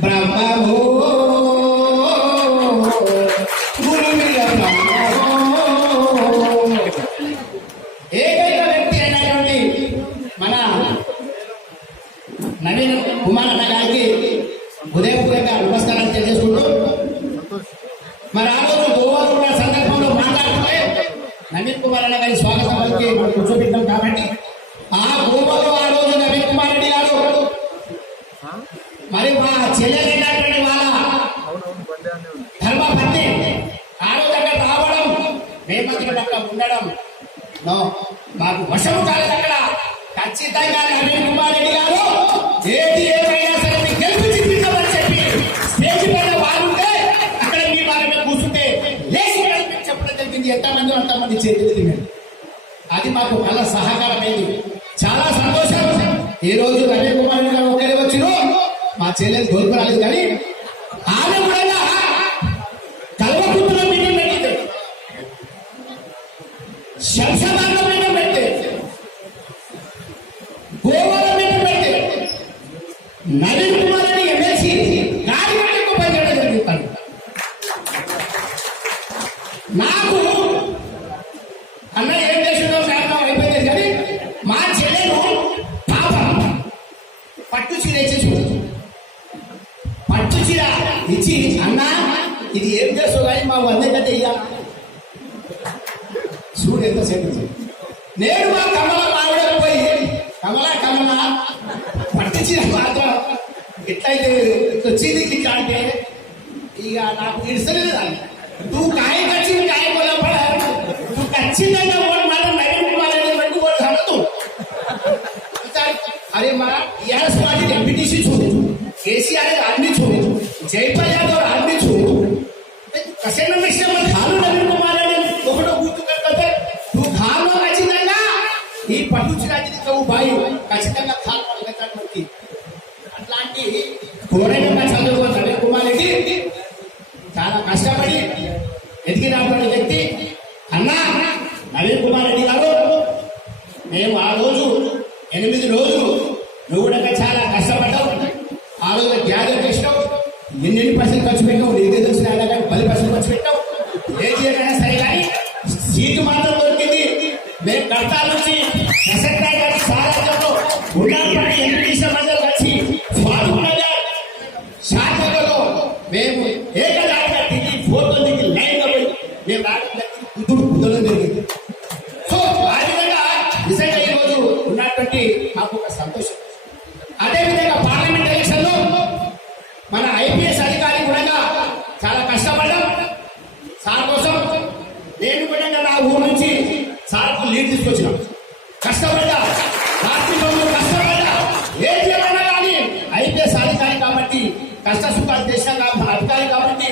బ్రహ్మము గురువుల ఏకైక వ్యక్తి అయినటువంటి మన నవీన్ కుమార్ అన్న గారికి ఉదయపూర్వక నమస్కారాలు తెలియజేసుకుంటూ మరి ఆ రోజు గోవాలో ఉన్న సందర్భంలో మాట్లాడుతుంటే నవీన్ కుమార్ అన్న గారి స్వాగతం పలికి మనం కూర్చోబెట్టాం కాబట్టి ఆ గోవాలో ఆ రోజు నవీన్ కుమార్ రెడ్డి గారు మరి మా చెల్లెలైనటువంటి వాళ్ళ ధర్మపత్ని ఆ రోజు అక్కడ రావడం మేమందరం అక్కడ ఉండడం మాకు వశము కాలేదు. అక్కడ ఖచ్చితంగా నవీన్ కుమార్ రెడ్డి గారు ఏది ఏమైనా సరే మీకు గెలిపించి తీసుకోమని చెప్పి స్టేజ్ పైన వారుంటే అక్కడ మీ వాళ్ళ మీద కూర్చుంటే లేచి మీకు చెప్పడం జరిగింది. ఎంతమంది అంతమంది చేతులు తిన్నారు. అది మాకు కళ సహకారమైంది. చాలా సంతోషం. ఈ రోజు నవీన్ కుమార్ రెడ్డి గారు ఒక్కరే వచ్చిన మా చెల్లెలు దొరికి రాలేదు కానీ ఆమె కూడా కల్వకుర్తిలో మీటింగ్ పెట్టింది, శంషాబాద్లో మీటింగ్ పెట్టి, గోవాలో మీటింగ్ పెట్టి నవీన్ కుమార్ రెడ్డి ఎమ్మెల్సీ గాడి ఎక్కువ పనిచేయడం జరుగుతాడు. నాకు అన్న ఏం చేసిందో శాతం అయిపోయింది కానీ మా చెల్లెలు పాపం పట్టు చీర ఇచ్చేసి పట్టు చీర ఇచ్చి అన్నా ఇది ఏం చేస్తావు కానీ మా వందకంటే ఇయ్యా చూడు ఎంత సేపు. నేను మా కమల మావిడకు పోయి కమల పట్టు చీర మాత్రం ఎట్లయితే వచ్చింది అంటే ఇక నాకు ఇస్తలేదు నువ్వు కాయ కచ్చి కాయ కొలపడ నువ్వు ఖచ్చితంగా ఓడి మాట నవీన్ కుమార్ రెడ్డి వరకు ఓడి సమతు అరే మా టీఆర్ఎస్ పార్టీ ఎంపీటీసీ చూడు కేసీఆర్ ఆర్మీ చూడు జైపాల్ యాదవ్ ఆర్మీ చూడు కసేన విషయం ఖాను నవీన్ కుమార్ రెడ్డి ఒకటో గుర్తు కట్టే నువ్వు ఖాను ఖచ్చితంగా ఈ పట్టుచి రాజకీయ బాయి ఖచ్చితంగా ఖాన్ మనకి అట్లాంటి ఘోరంగా చదువుకో నవీన్ కుమార్ రెడ్డి చాలా కష్టపడి ఎదిగి రాబడిన వ్యక్తి అన్నా నవీన్ కుమార్ రెడ్డి గారు మేము ఆ రోజు 8 రోజులు నువ్వు కూడా చాలా కష్టపడ్డావు ఆ రోజు గ్యాదర్ చేసినావు ఎన్ని పైసలు ఖర్చు పెట్టావు నీకు తెలిసిన కానీ 10 పైసలు ఖర్చు పెట్టావు ఏ చేయమైనా సరే కానీ సీటు మాత్రం దొరికింది మేము కడతాల నుంచి సారాజ్యంలో ఉన్నప్పటి ఎంపీటీసీ మండలి వచ్చి శాఖలో మేము ఏకదాటిగా దిగి ఫోటో దిగి లైన్గా పోయి మేము రావడం కుదరడం జరిగింది. సో ఆ విధంగా నిజంగా ఈరోజు ఉన్నటువంటి మాకు ఒక సంతోషం. అదేవిధంగా పార్లమెంట్ ఎలక్షన్ లో మన ఐపీఎస్ అధికారి కూడా చాలా కష్టపడ్డాం సార్ కోసం. నేను కూడా నా ఊరు నుంచి సార్కు లీడ్ తీసుకొచ్చినాం. కష్టపడ్డా కష్టపడ్డా ఏం చేయాలన్నా కానీ ఐపీఎస్ అధికారి కాబట్టి కష్ట సుఖాలు చేసిన అధికారి కాబట్టి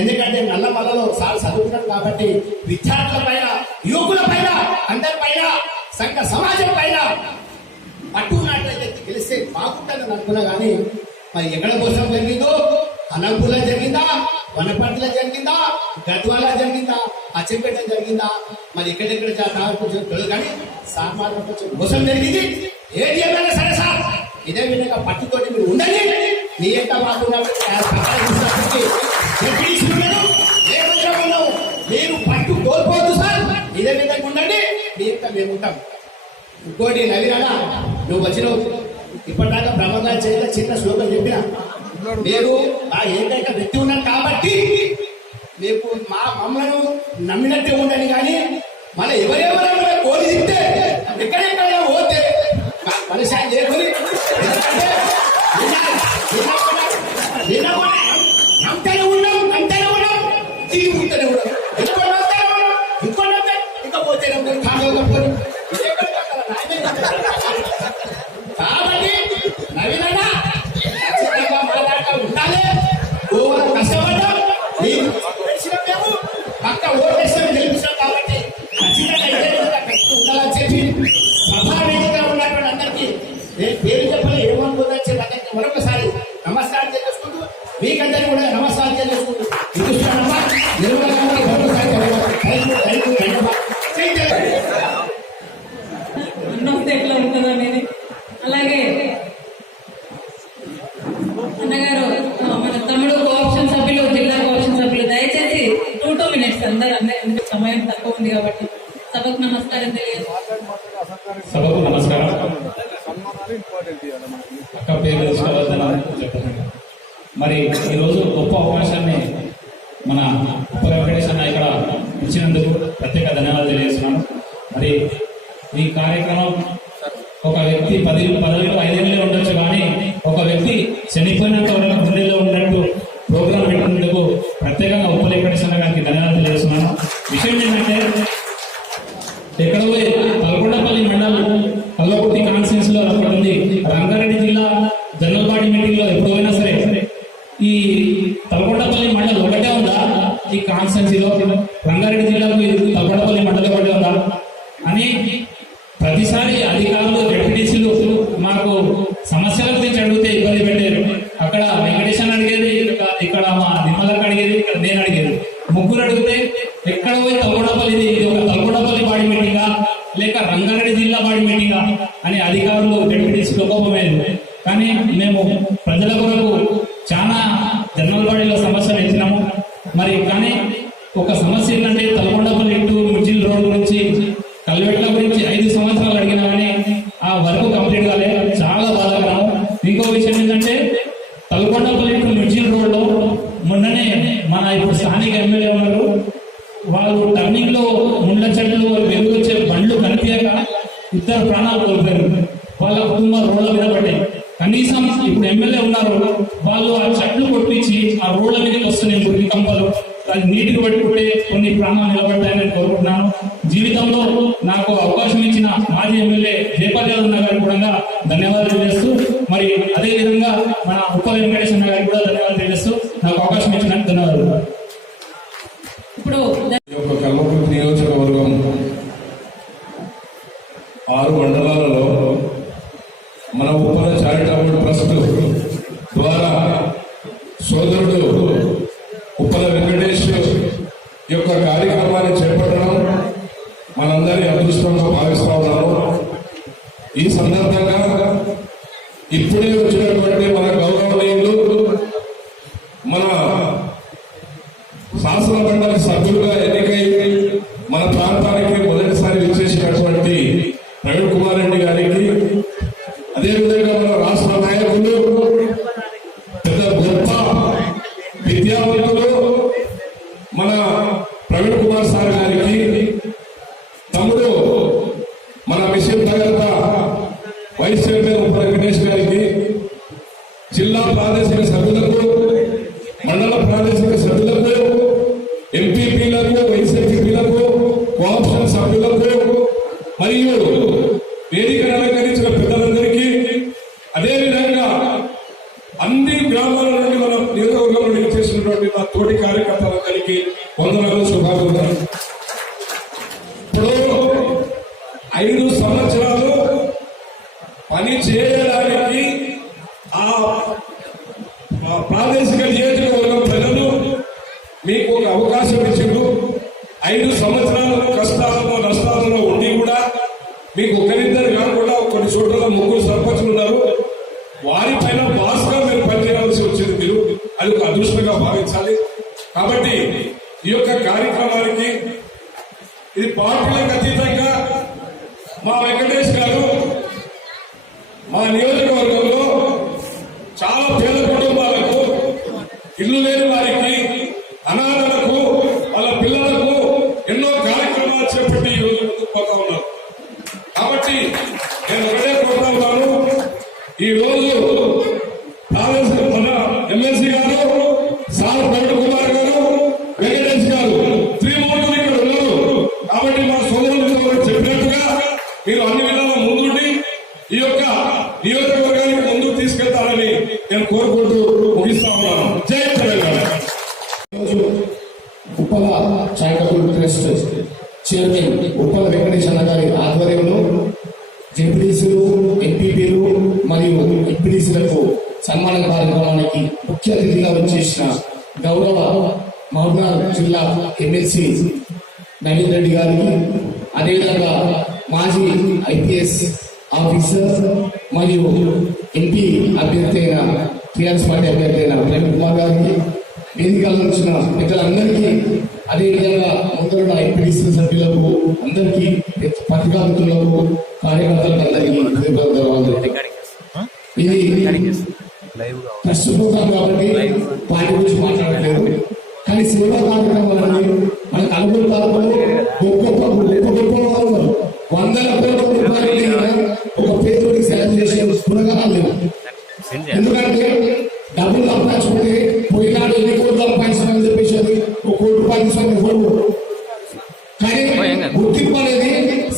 ఎందుకంటే నల్లమల్లలో సార్ చదువుకున్నాడు కాబట్టి విద్యార్థుల పైన యువకుల పైన అందరి పైన సంఘ సమాజం పైన పట్టుకున్నట్లయితే గెలిస్తే బాగుంటుందని అనుకున్నా కానీ మరి ఎక్కడ కోసం జరిగిందో అనంతపురంలో జరిగిందా, వనపర్తిలో జరిగిందా, గద్వాల జరిగిందా, అచ్చంపేట జరిగిందా, మరి ఎక్కడెక్కడ తెలియదు కానీ సార్ మాత్రం కొంచెం మోసం జరిగింది. ఏది ఏమైనా సరే సార్ ఇదే విధంగా పట్టుతోటి మీరు ఉండండి. నీ ఎంత మీరు పట్టు కోల్పోదు సార్. ఇదే విధంగా ఉండండి. నీ ఎంత మేము ఉంటాం. ఇంకోటి నవీనా నువ్వు వచ్చినావు ఇప్పటిదాకా బ్రహ్మగా చేయాల చిన్న శ్లోకం చెప్పిన మీరు ఆ ఏకైక వ్యక్తి ఉన్నారు కాబట్టి మీకు మమ్మల్ని నమ్మినట్టే ఉండని కానీ మళ్ళీ ఎవరెవరైనా కోరి తింటే ఎక్కడెక్కడ పోతే మనిషి చేయకొని నమ్ముతూనే ఉన్నాం తిరిగి ఉంటూనే ఉన్నాం ఇంకో ఇంకా పోతే కాబట్టి నవీనన్నా మాట్లాడటం ఉండాలి. కష్టపడ్డాం మేము పక్క ఓటేస్తాం గెలిపిస్తాం కాబట్టి ఖచ్చితంగా ఉండాలని చెప్పి సభావేదికగా ఉన్నటువంటి అందరికీ నేను పేరు చెప్పలే ఏమనుకుందని చెప్పి అందరికీ మరొకసారి నమస్కారం చేసుకుంటూ మీకందరికీ కూడా నమస్కారం చేసుకుంటూ ఇస్తున్నామా ఎట్లా ఉంటుందో అనేది. అలాగే అన్నగారు మన తమ్ముడు కోఆప్షన్ సభ్యులు, జిల్లా కోఆప్షన్ సభ్యులు దయచేసి 2 minutes అందరూ సమయం తక్కువ ఉంది కాబట్టి సభకు నమస్కారం తెలియదు. సభకు నమస్కారం. అక్క పేరు చెప్పండి. మరి ఈరోజు గొప్ప అవకాశాన్ని మన ఉప వెంకటేశ్వర ఇక్కడ ఇచ్చినందుకు ప్రత్యేక ధన్యవాదాలు తెలియజేస్తున్నాను. మరి ఈ కార్యక్రమం ఒక వ్యక్తి 10 పదవిలో 5 ఏళ్ళే ఉండొచ్చు కానీ ఒక వ్యక్తి చనిపోయినంత వరకు గుండెల్లో ఉన్నట్టు ప్రోగ్రాం పెట్టినందుకు ప్రత్యేకంగా ఉప వెంకటేశ్వర గారికి ధన్యవాదాలు తెలియజేస్తున్నాను. విషయం ఏంటంటే ఎక్కడ పోయి పల్గొండపల్లి మండలం కల్వకుర్తి కాన్స్టిట్యూన్స్ లో అక్కడ ఉంది. రంగారెడ్డి జిల్లా జనరల్ బాడీ మీటింగ్ లో ఎప్పుడైనా సరే ఈ తలకొండపల్లి మండలం ఒకటే ఉందా ఈ కాన్స్టిట్యూన్సీలో? రంగారెడ్డి జిల్లాకు తలకొండపల్లి మండలం ఒకటే ఉందా అని ప్రతిసారి అధికారులు డెప్యూటీసీలు మాకు సమస్యల గురించి అడిగితే ఇబ్బంది పెట్టారు. అక్కడ వెంకటేశ్వర అడిగేది, ఇక్కడ మా నిమ్మలక్క అడిగేది, ఇక్కడ నేను అడిగేది. ముగ్గురు అడిగితే ఎక్కడ పోయి తలకొండపల్లి ఇది ఒక తలకొండపల్లి బాడీ మీటింగా లేక రంగారెడ్డి జిల్లా బాడీ మీటింగా అని అధికారులు డెప్యూటీసీలు కోపమయ్యారు. కానీ మేము ప్రజల కొరకు చాలా జనరల్ బాడీలో సమస్యలు ఎత్తినాము. మరి కానీ ఒక సమస్య ఏంటంటే తలకొండపల్లి టు మిర్జిల్ రోడ్ గురించి కల్వెట్ల గురించి 5 సంవత్సరాలు అడిగినామని ఆ వర్క్ కంప్లీట్ కాలేదు. చాలా బాధాకరం. ఇంకో విషయం ఏంటంటే తలకొండపల్లి టు మిర్జిల్ రోడ్ లో మొన్ననే మన ఇప్పుడు స్థానిక ఎమ్మెల్యే ఉన్నారు, వాళ్ళు టర్నింగ్ లో ముండ్ల చెట్లు వెలుగు వచ్చే బండ్లు కనిపించక 2 ప్రాణాలు కోల్పోయారు. వాళ్ళ కుటుంబం రోడ్ల మీద పడ్డాయి. కనీసం ఇప్పుడు ఎమ్మెల్యే ఉన్నారు, వాళ్ళు ఆ చెట్లు కొట్టించి ఆ రోడ్ల మీద వస్తున్నాయి మురికి కంపలు, అది నీటికి పట్టుకుంటే కొన్ని ప్రాణాలు నిలబడతాయని నేను కోరుకుంటున్నాను. జీవితంలో నాకు అవకాశం ఇచ్చిన మాజీ ఎమ్మెల్యే జయపాల్ యాదవ్ గారికి కూడా ధన్యవాదాలు తెలియజేస్తూ, మరి అదే విధంగా మన ఉప్పల వెంకటేశ్వర గారికి కూడా ధన్యవాదాలు తెలియజేస్తూ నాకు అవకాశం ఇచ్చినందుకు ధన్యవాదాలు. ఇప్పుడు ఈ యొక్క కల్వకుర్తి నియోజకవర్గం 6 మండలాలలో మన ఉప్పల చారిటబుల్ ట్రస్ట్ ద్వారా సోదరుడు ఉప్పల వెంకటేష్ యొక్క కార్యక్రమాన్ని చేపట్టడం మనందరి అదృష్టంగా భావిస్తా ఉన్నాను. ఈ సందర్భంగా ఇప్పుడే వచ్చినటువంటి మన గౌరవనీయులు మన శాసన మండలి సభ్యులుగా ఎన్నికై మన ప్రాంతానికి మొదటిసారి విచ్చేసినటువంటి ప్రవీణ్ కుమార్ రెడ్డి గారికి, అదేవిధంగా మన రాష్ట్ర నాయకులు, పెద్ద గొప్ప విద్యావంతులు మన ప్రవీణ్ కుమార్ సార్ గారికి, తమ్ముడు మన machine భగత vice chairman Uppala Venkatesh గారికి, జిల్లా ప్రాదేశిక సభ్యులకు, మండల ప్రాదేశిక సభ్యులకు, ఎంపీపీలకు, వైస్ ఎంపీపీలకు, కోఆప్షన్ సభ్యులకు మరియు వేదికను అలంకరించిన పెద్దలందరికీ, అదేవిధంగా అన్ని గ్రామాల నుండి మన నియోజకవర్గంలో చేసినటువంటి నా తోటి కార్యకర్తలందరికీ వందనాలు, శుభాకాంక్షలు. ఇప్పుడు 5 సంవత్సరాలు పని చేయడానికి ఆ ప్రాదేశిక నియోజకవర్గం ప్రజలు మీకు ఒక అవకాశం ఇచ్చిండు. 5 సంవత్సరాలు కష్టాలలో నష్టాలలో ఉండి కూడా మీకు ఒకరిద్దరు కాకుండా కొన్ని చోట్ల 3 సర్పంచులు ఉన్నారు. వారిపైన బాస్గా మీరు పనిచేయాల్సి వచ్చింది. మీరు అది ఒక అదృష్టంగా భావించాలి. కాబట్టి ఈ యొక్క కార్యక్రమానికి ఇది పార్టీలకు అతీతంగా మా వెంకటేష్ గారు మా నియోజకవర్గంలో చాలా పేద కుటుంబాలకు, ఇల్లు లేని వారికి, అనాథలకు, వాళ్ళ పిల్లలకు ఎన్నో కార్యక్రమాలు చేపట్టి ఈ రోజు ముందుకు పోతా ఉన్నారు. కాబట్టి నేను ఒకటే కోరుతా ఉన్నాను, ఈ రోజు మన ఎమ్మెల్సీ గారు, సార్ ప్రవీణ్ కుమార్ గారు, వెంకటేష్ గారు, త్రిమూర్తులు ఇక్కడ ఉన్నారు. కాబట్టి మా సోదరులు చెప్పినట్టుగా మీరు అన్ని విధాల ముందుండి ఈ యొక్క నియోజకవర్గానికి ముందుకు తీసుకెళ్తారని నేను కోరుకుంటూ ముగిస్తా ఉన్నాను. జై Telangana. Uppala charitable trust chairman Uppala Venkateswara గారి ఆధ్వర్యంలో జెడ్పీటీసీలు, ఎంపీపీలు మరియు ఎంపీటీసీలకు సన్మాన కార్యక్రమానికి ముఖ్య అతిథిగా వచ్చేసిన గౌరవ మహబూబ్నగర్ జిల్లా ఎమ్మెల్సీ నవీన్ రెడ్డి గారికి, అదేవిధంగా మాజీ ఐపీఎస్ ఆఫీసర్ మరియు ఎంపీ అభ్యర్థి అయిన టీఆర్ఎస్ పార్టీ అభ్యర్థి అయిన ప్రవీణ్ కుమార్ గారికి, వేదికల్లో వచ్చిన పెద్దలందరికీ, అదేవిధంగా ముందున్న ఎంపీడీసీ సభ్యులకు అందరికీ, పత్రికా మిత్రులకు, కార్యకర్తలకు అందరికీ ఇది ట్రస్ట్ ప్రోగ్రాం కాబట్టి పార్టీ గురించి మాట్లాడలేదు. కానీ సేవా కార్యక్రమాలని మన కలుగురు తాలూకాలో గొప్ప వాళ్ళు 100 కోట్ల రూపాయలు ఒక పేదోడికి సెలెక్ట్ చేసే పురగాలు లేవు. ఎందుకంటే డబ్బులు సంపాదించుకుంటే పోయినాడు ఎన్ని కోట్లు సంపాదించాలని చెప్పేసి 1 కోటి రూపాయలు తీసుకొని, కానీ గుర్తింపు అనేది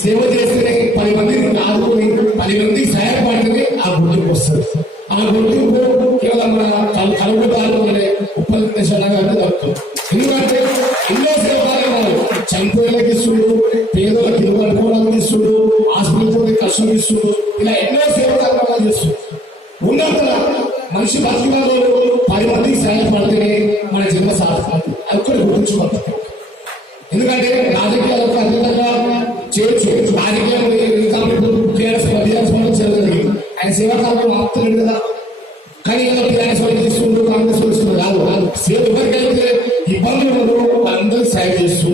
సేవ చేస్తేనే 10 మందిని ఆదుకొని 10 మందికి సహాయపడితేనే ఆ గుర్తింపు వస్తుంది. ఆ గుర్తింపు కేవలం మన కలుగు తాలూకాలనే ఉప్పల వెంకటేశ్వర గారికి దక్కుతుంది. ఎందుకంటే ఎన్నో సేవ కార్యక్రమాలు చనిపోయేలకు ఇస్తుడు, పేదలకు ఇల్లు కట్టుకోవడానికి ఇస్తుడు, హాస్పిటల్ ఖర్చులు ఇస్తుడు, ఇలా ఎన్నో సేవ కార్యక్రమాలు చేస్తుంది. ఉన్నంత మనిషి బతుకులలో 10 మందికి సహాయపడితేనే మన జన్మ సాధిస్తుంది. అది కూడా గుర్తుంచుకోవాలి. ఎందుకంటే రాజకీయాలకు అతీతంగా చేయొచ్చు. రాజకీయాలు టీఆర్ఎస్ మనం చేయగలిగింది. ఆయన సేవా కార్యక్రమం ఆపుతలేడు కదా. కానీ ఏదో టీఆర్ఎస్ వాళ్ళు తీసుకుంటూ కాంగ్రెస్ వాళ్ళు కాదు. సేవ ఎవరికైతే ఇబ్బందులు ఉన్నారో వాళ్ళందరికీ సాయం చేస్తూ,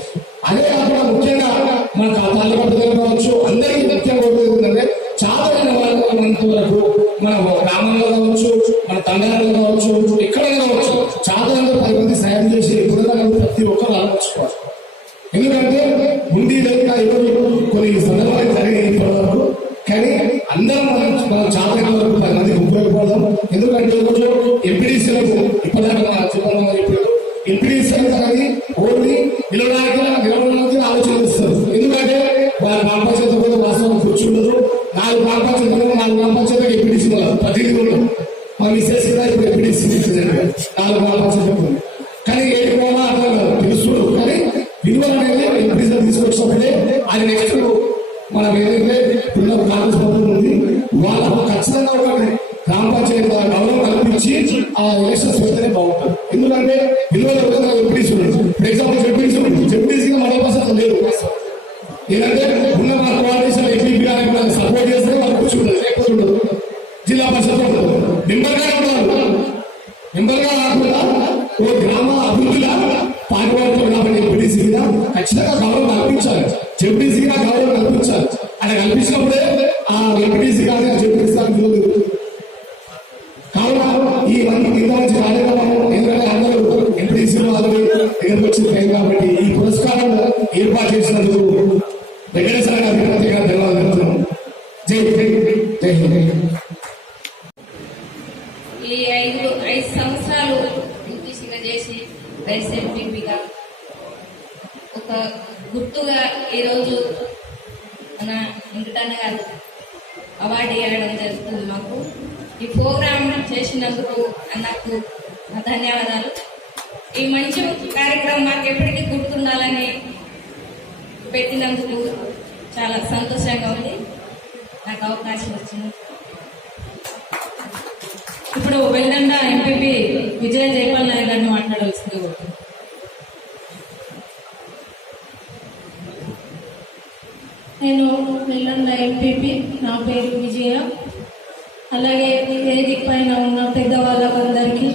అదే కాకుండా ముఖ్యంగా మన తాలిపట్టుదల కావచ్చు, అందరికీ ముఖ్యంగా ఏంటంటే చాలా వరకు మన గ్రామంలో కావచ్చు, మన తండాలలో కావచ్చు, ఎక్కడైనా కావచ్చు, చాలా 10 మంది సాయం చేసి ప్రతి ఒక్కరు ఆలోచించుకోవాలి. ఎందుకంటే ఎంపీడీసీ అనేది ఓన్లీ నిలవడానికి ఆలోచన చేస్తారు. ఎందుకంటే వారి గ్రామ పంచాయతీ కూడా వాస్తవం కూర్చుండదు. 4 గ్రామ పంచాయతీలు 4 గ్రామ పంచాయతీలకు ఎంపీడీసీ ప్రతినిధి కూడా మా మిస్సెస్ కూడా ఇప్పుడు ఎంపీడీసీ 4 గ్రామ పంచాయతీ. కానీ ఏది కూడా అట్లా తెలుస్తుంది. కానీ విలువలు అనేది ఎంపీడీసీ తీసుకొచ్చినప్పుడే అది నెక్స్ట్ మనం ఏదైతే పిల్లల కాంగ్రెస్ ప్రభుత్వం ఉంది వాళ్ళకు ఖచ్చితంగా ఒక గ్రామ పంచాయతీ గౌరవం కల్పించి ఆ ఎలక్షన్స్ పెడితేనే బాగుంటుంది. ఎందుకంటే విలువలు ఎంపీడీసీ ఉండదు. ఫర్ ఎగ్జాంపుల్ జెడ్పీసీ మండల పరిషత్ లేదు. ఏంటంటే ఉన్న మన కోఆర్డినేషన్ ఎంపీ గారికి సపోర్ట్ చేస్తే వాళ్ళు కూర్చుంటుంది, లేకపోతే ఉండదు. జిల్లా పరిషత్ ఉండదు, మెంబర్గా ఉండదు. మెంబర్గా కాకుండా ఓ గ్రామ అభివృద్ధిలా పాల్గొంటుంది కాబట్టి ఎంపీడీసీ మీద ఖచ్చితంగా గౌరవం కల్పించాలి, జెడ్పీసీ గా గౌరవం కల్పించాలి. అలా కల్పించినప్పుడే ఆ ఎంపీడీసీ కానీ ఆ జెడ్పీసీ కానీ కావున ఈ మంచి కార్యక్రమం ఎందుకంటే అందరూ ఎంపీడీసీలో అందరూ ఏర్పరిచింది కాబట్టి ఈ పురస్కారం ఏర్పాటు చేసినందుకు వెంకటేశ్వర గారికి ప్రత్యేకంగా ధన్యవాదాలు చెప్తున్నాం. జై జై జై. ఈ 5 సంవత్సరాలు ఎంపీసీగా చేసి వైస్ ఎంపీగా ఒక గుర్తుగా ఈరోజు మన వెంకటన్న గారు అవార్డు ఇవ్వడం జరుగుతుంది. మాకు ఈ ప్రోగ్రాం చేసినందుకు నాకు ధన్యవాదాలు. ఈ మంచి కార్యక్రమం మాకు ఎప్పటికీ గుర్తుండాలని పెట్టినందుకు చాలా సంతోషంగా ఉంది. నాకు అవకాశం వచ్చింది. ఇప్పుడు వెల్దండ ఎంపీపీ విజయ జైపాల్ నాయక్ గారిని మాట్లాడవలసింది. నేను వెల్లండ ఎంపీపీ, నా పేరు విజయ. అలాగే వేదిక పైన ఉన్న పెద్దవాళ్ళకందరికీ,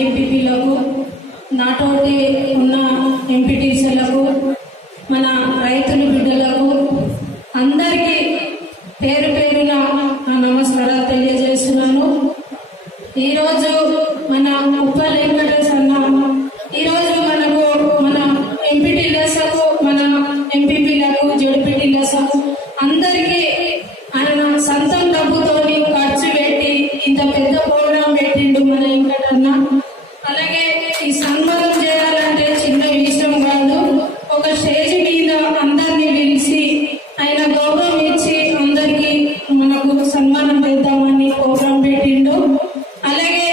ఎంపీపీలకు, నాతోటి ఉన్న ఎంపీటీసీలకు, మన రైతుల బిడ్డలకు అందరికీ పేరు పేరున నమస్కారాలు తెలియజేస్తున్నాను. ఈరోజు మన ఉప్పల్ వెంకటేశ్ అన్న ఈరోజు మనకు మన ఎంపీటీలకు, మన ఎంపీపీలకు, జడ్పీటీలకు అందరికీ ఆయన సొంతం డబ్బుతోని ఖర్చు పెట్టి ఇంత పెద్ద ప్రోగ్రాం పెట్టిండు మన వెంకటన్న. అలాగే ఈ సన్మానం చేయాలంటే చిన్న విషయం కాదు. ఒక స్టేజ్ మీద అందరినీ పిలిచి ఆయన గౌరవం ఇచ్చి అందరికీ మనకు సన్మానం చేద్దామని ప్రోగ్రాం పెట్టిండు. అలాగే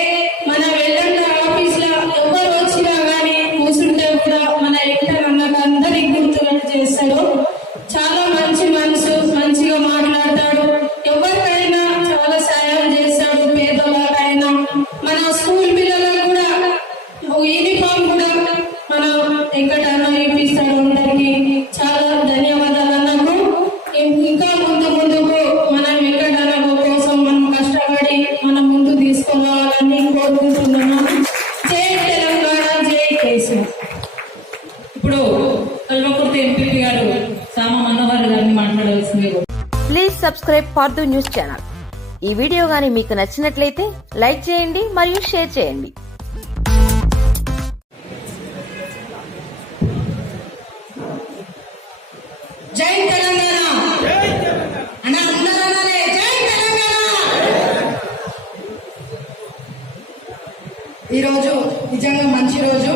మన వెల్లండ ఆఫీస్ లో ఎవరు వచ్చినా గానీ కూర్చుంటే కూడా మన వెంకటన్నకు అందరికి గుర్తుగా చేస్తాడు. చాలా మంచి మనసు, మంచిగా మాట్లాడతాడు. ఎవరికైనా చాలా సాయం చేస్తాడు. పేదవాళ్ళకైనా మన స్కూల్ పిల్లలకు కూడా యూనిఫామ్ కూడా మన వెంకటన్న ఇప్పిస్తాడు అందరికి. చాలా ధన్యవాదాలు అన్నకు. ఇంకా ముందుకు మన వెంకటన్న కోసం మనం కష్టపడి మనం ముందు తీసుకోవాలని కోరుకుంటున్నాను. జై తెలంగాణ, జై కేసీఆర్. ఇప్పుడు కల్వకుర్తి ఎంపీపీ గారు సామ మనోహర్ గారిని మాట్లాడవలసింది. Please subscribe for the news channel. ఈ వీడియో గానీ మీకు నచ్చినట్లయితే లైక్ చేయండి మరియు షేర్ చేయండి. జై తెలంగాణ అన్న అందరూ జై తెలంగాణ. ఈరోజు నిజంగా మంచి రోజు.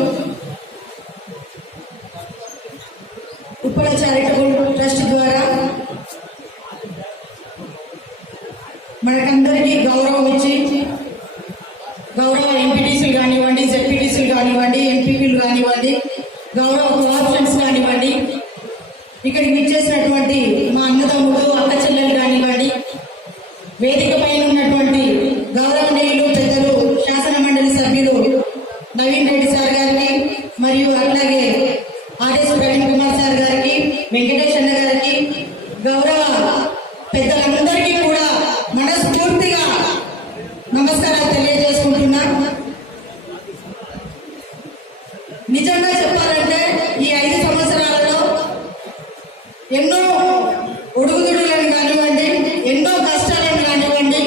ఉప్పల చారిటబుల్ ట్రస్ట్ ద్వారా మనకందరికీ గౌరవం ఇచ్చి, గౌరవ ఎంపీటీసీలు కానివ్వండి, జెడ్పీటీసీలు కానివ్వండి, ఎంపీపీలు కానివ్వండి, గౌరవ కోఆప్షన్స్ కానివ్వండి, ఇక్కడికి ఇచ్చేసినటువంటి మా అన్నదమ్ములు, అక్క చెల్లెలు కానివ్వండి, వేదిక పైన ఉన్నటువంటి గౌరవనీయులు పెద్దలు శాసన మండలి సభ్యులు నవీన్ రెడ్డి సార్ గారికి, మరియు అట్లాగే ఆర్ఎస్ ప్రవీణ్ కుమార్ సార్ గారికి, వెంకటేష్ అన్న గారికి, గౌరవ పెద్దలందరికీ కూడా మనస్ఫూర్తిగా నమస్కారాలు తెలియజేసుకుంటున్నా. నిజంగా చెప్పాలంటే ఈ 5 సంవత్సరాలలో ఎన్నో ఒడుగుదుడులను కానివ్వండి, ఎన్నో కష్టాలను కానివ్వండి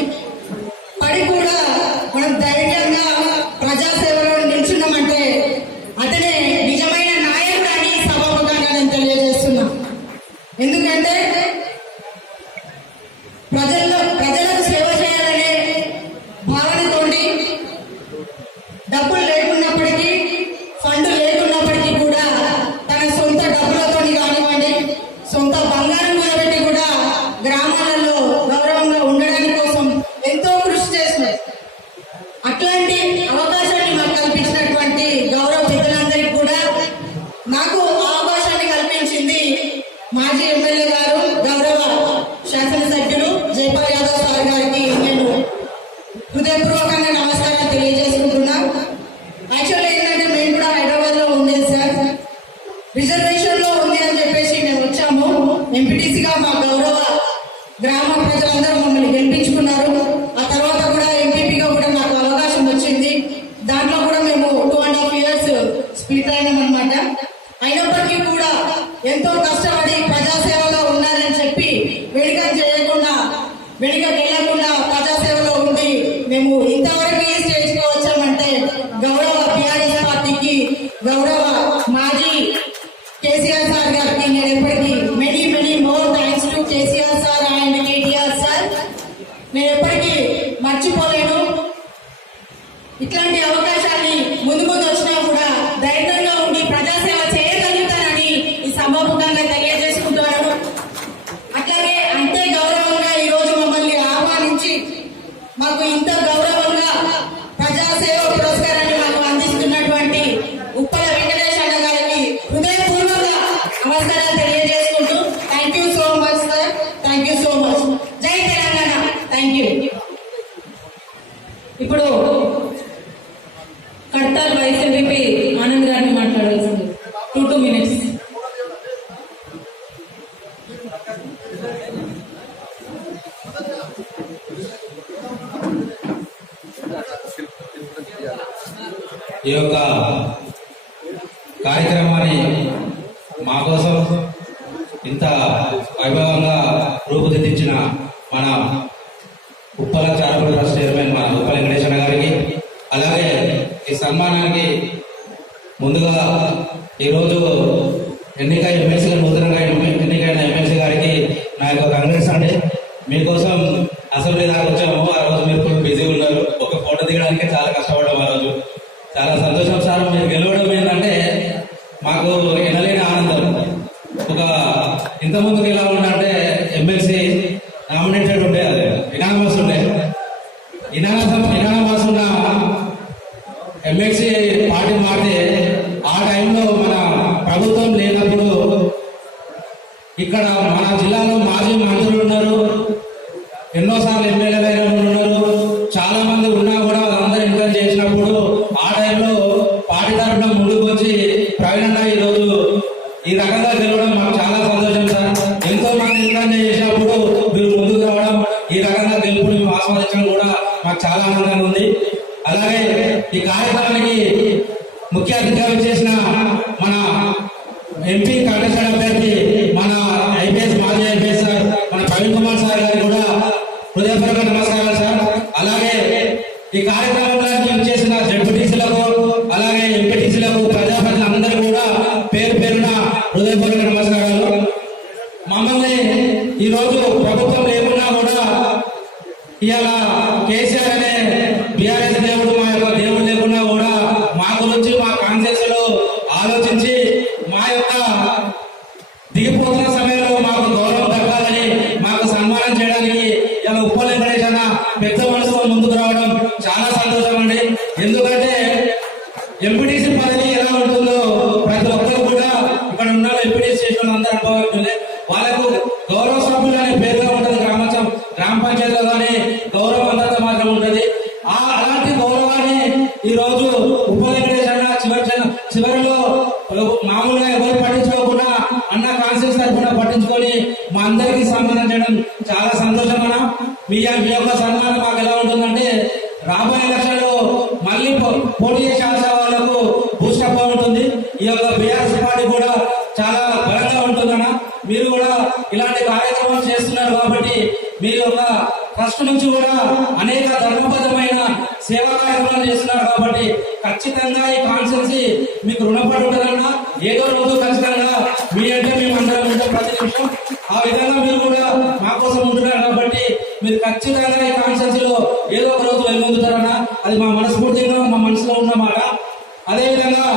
పడి కూడా మనం ధైర్యంగా ప్రజాసేవలో నిల్చున్నామంటే అతనే నిజమైన నాయకుడు అని సభాముఖంగా నేను తెలియజేస్తున్నా. ఎందుకంటే ప్రజలకు సేవ చేయాలనే భావనతోటి డబ్బులు లేకున్నప్పటికీ రిజర్వేషన్ లో ఉంది అని చెప్పేసి మేము వచ్చాము. ఎంపీటీసీగా మా గౌరవ గ్రామ ప్రజలందరూ మమ్మల్ని గెలిపించుకున్నారు. ఆ తర్వాత కూడా ఎంపీపీగా కూడా మాకు అవకాశం వచ్చింది. దాంట్లో కూడా మేము 2.5 years స్ప్లిట్ అయినాం అనమాట. అయినప్పటికీ కూడా ఎంతో కష్టపడి ప్రజాసేవలో ఉన్నారని చెప్పి వెనుకకెళ్లకుండా ప్రజాసేవలో ఉండి మేము ఇంతవరకు ఈ స్టేజ్కి వచ్చామంటే గౌరవ టీఆర్ఎస్ పార్టీకి, గౌరవ మాజీ కేసీఆర్ సార్ గారికి నేను ఎప్పటికీ many more thanks to KCR sir and KTR sir. నేను ఎప్పటికీ మర్చిపోలేను. ఇట్లాంటి అవకాశాన్ని ముందు వచ్చినా కూడా ధైర్యంగా ఉండి ప్రజాసేవ చేయగలుగుతానని ఈ సభాముఖంగా తెలియజేసుకుంటున్నాను. అట్లాగే అంతే గౌరవంగా ఈ రోజు మమ్మల్ని ఆహ్వానించి మాకు ఇంత గౌరవంగా ప్రజాసేవ పురస్కారాన్ని మాకు అందిస్తున్నటువంటి ఉప్పల వెంకటేష్ అన్న గారికి హృదయపూర్వక నమస్కారాలు తెలియజేసుకుంటూ thank you so much sir. Thank you so much. జై తెలంగాణ. Thank you. ఇప్పుడు కడతాల్ వైస్ ఎంపీ ఆనంద్ గారిని మాట్లాడాల్సింది 2 minutes. ఈ యొక్క కార్యక్రమాన్ని మా కోసం ఇంత వైభవంగా రూపుదిద్దించిన మన ఉప్పల చారిటబుల్ ట్రస్ట్ చైర్మన్ మన ఉప్పల వెంకటేశ్వర గారికి, అలాగే ఈ సన్మానానికి ముందుగా ఈరోజు నూతనంగా ఎన్నికైన ఎమ్మెల్సీ గారికి నా యొక్క కాంగ్రెస్ అండి. మీకోసం అసెంబ్లీ దాకా వచ్చాము. ఆ రోజు మీరు ఫుల్ బిజీ ఉన్నారు. ఒక ఫోటో దిగడానికి చాలా కష్టపడ్డాము. ఆ రోజు చాలా సంతోషం సార్. మీరు గెలవడం ఏంటంటే మాకు ఎనలేని ఆనందం. ఒక ఇంతకుముందుకు ఎలా ఉందంటే ఎమ్మెల్సీ నామినేటెడ్ ఉండే, అది ఇనానమస్ ఉండే. ఇనానమస్ ఉన్న ఎమ్మెల్సీ పార్టీ మారితే ఆ టైంలో మన ప్రభుత్వం లేనప్పుడు ఇక్కడ మన జిల్లాలో మాజీ మంత్రులు ఉన్నారు, ఎన్నోసార్లు ఎమ్మెల్యేలు ఉన్నారు, చాలా మంది ఉన్నా కూడా అందరూ ఇన్కమ్ చేసినప్పుడు ఆ టైంలో పార్టీ తరఫున ముందుకు వచ్చి ప్రవీణ్ ఈరోజు ఈ రకంగా గెలవడం మాకు చాలా సంతోషం సార్. ఎంతో మంది ఇన్కమ్ చేసినప్పుడు మీరు ముందుకు రావడం, ఈ రకంగా గెలుపుని మేము ఆస్వాదించడం కూడా మాకు చాలా ఆనందంగా ఉంది. అలాగే ఈ కార్యక్రమానికి ముఖ్య అతిథిగా చేసిన మన ఎంపీ కంటెస్టెడ్ అభ్యర్థి మన మాజీ ఐపీఎస్ సార్ మన ప్రవీణ్ కుమార్ సార్ గారికి కూడా హృదయపూర్వక నమస్కారాలు సార్. అలాగే ఈ కార్యక్రమంలో చేసిన జడ్పీటీసీలకు, అలాగే ఎంపీటీసీలకు, ప్రజాప్రతినిధులందరూ కూడా పేరు పేరున హృదయపూర్వక నమస్కారాలు. మమ్మల్ని ఈరోజు ప్రభుత్వం లేకున్నా కూడా ఇవాళ కేసీఆర్ అనే బీఆర్ఎస్ దేవుడు మా యొక్క దేవుడు లేకున్నా కూడా మా గురించి మా కాన్షియస్ లో ఆలోచించి మా యొక్క దిగిపోతున్న సమయంలో మాకు గౌరవం దక్కాలని, మాకు సన్మానం చేయడానికి ఇలా ఉప్పల వెంకటేష్ అన్న పెద్ద మనసుతో ముందుకు రావడం చాలా సంతోషం అండి. ఎందుకంటే ఎంపీటీసీ పదవి ఎలా ఉంటుందో ప్రతి ఒక్కరు కూడా ఇక్కడ ఉన్న ఎంపీటీసీ చేసిన అందరూ అనుభవం. వాళ్ళకు గౌరవ సభ్యులు అనే పేరుగా ఉంటుంది గ్రామ పంచాయతీలో కానీ గౌరవం అందరితో మాత్రం ఉంటుంది. అలాంటి గౌరవాన్ని ఈ రోజు ఉప్పల వెంకటేష్ అన్న చివరిలో మామూలుగా ఎవరు పట్టించుకోకుండా అన్న కాన్షియస్ తరఫున పట్టించుకొని మా అందరికీ సన్మానం చేయడం చాలా సంతోషం. అన్న మీ యొక్క సన్మానం మాకు ఎలా ఉంటుందంటే రాబోయే ఎలక్షన్లో మళ్ళీ పోటీ చేసే వాళ్ళకు బూస్టప్ ఉంటుంది. ఈ యొక్క బీఆర్ఎస్ పార్టీ కూడా చాలా బలంగా ఉంటుందన్న. మీరు కూడా ఇలాంటి కార్యక్రమాలు చేస్తున్నారు కాబట్టి మీరు ఒక ఫస్ట్ నుంచి కూడా అనేక ధర్మబద్ధమైన సేవా కార్యక్రమాలు చేస్తున్నారు కాబట్టి ఖచ్చితంగా ఈ కాన్స్టిట్యున్సీ మీకు రుణపడి ఉంటుందన్నా. ఏదో రోజు ఖచ్చితంగా మీ అంటే మేము అందరం ఉంటాం ప్రతి నిమిషం. ఆ విధంగా మీరు కూడా మా కోసం ఉంటున్నారు కాబట్టి మీరు ఖచ్చితంగా ఈ కాన్స్టిట్యున్సీలో ఏదో ఒక రోజు వెళ్ళుంటారన్నా. అది మా మనస్ఫూర్తిగా మా మనసులో ఉన్న మాట. అదేవిధంగా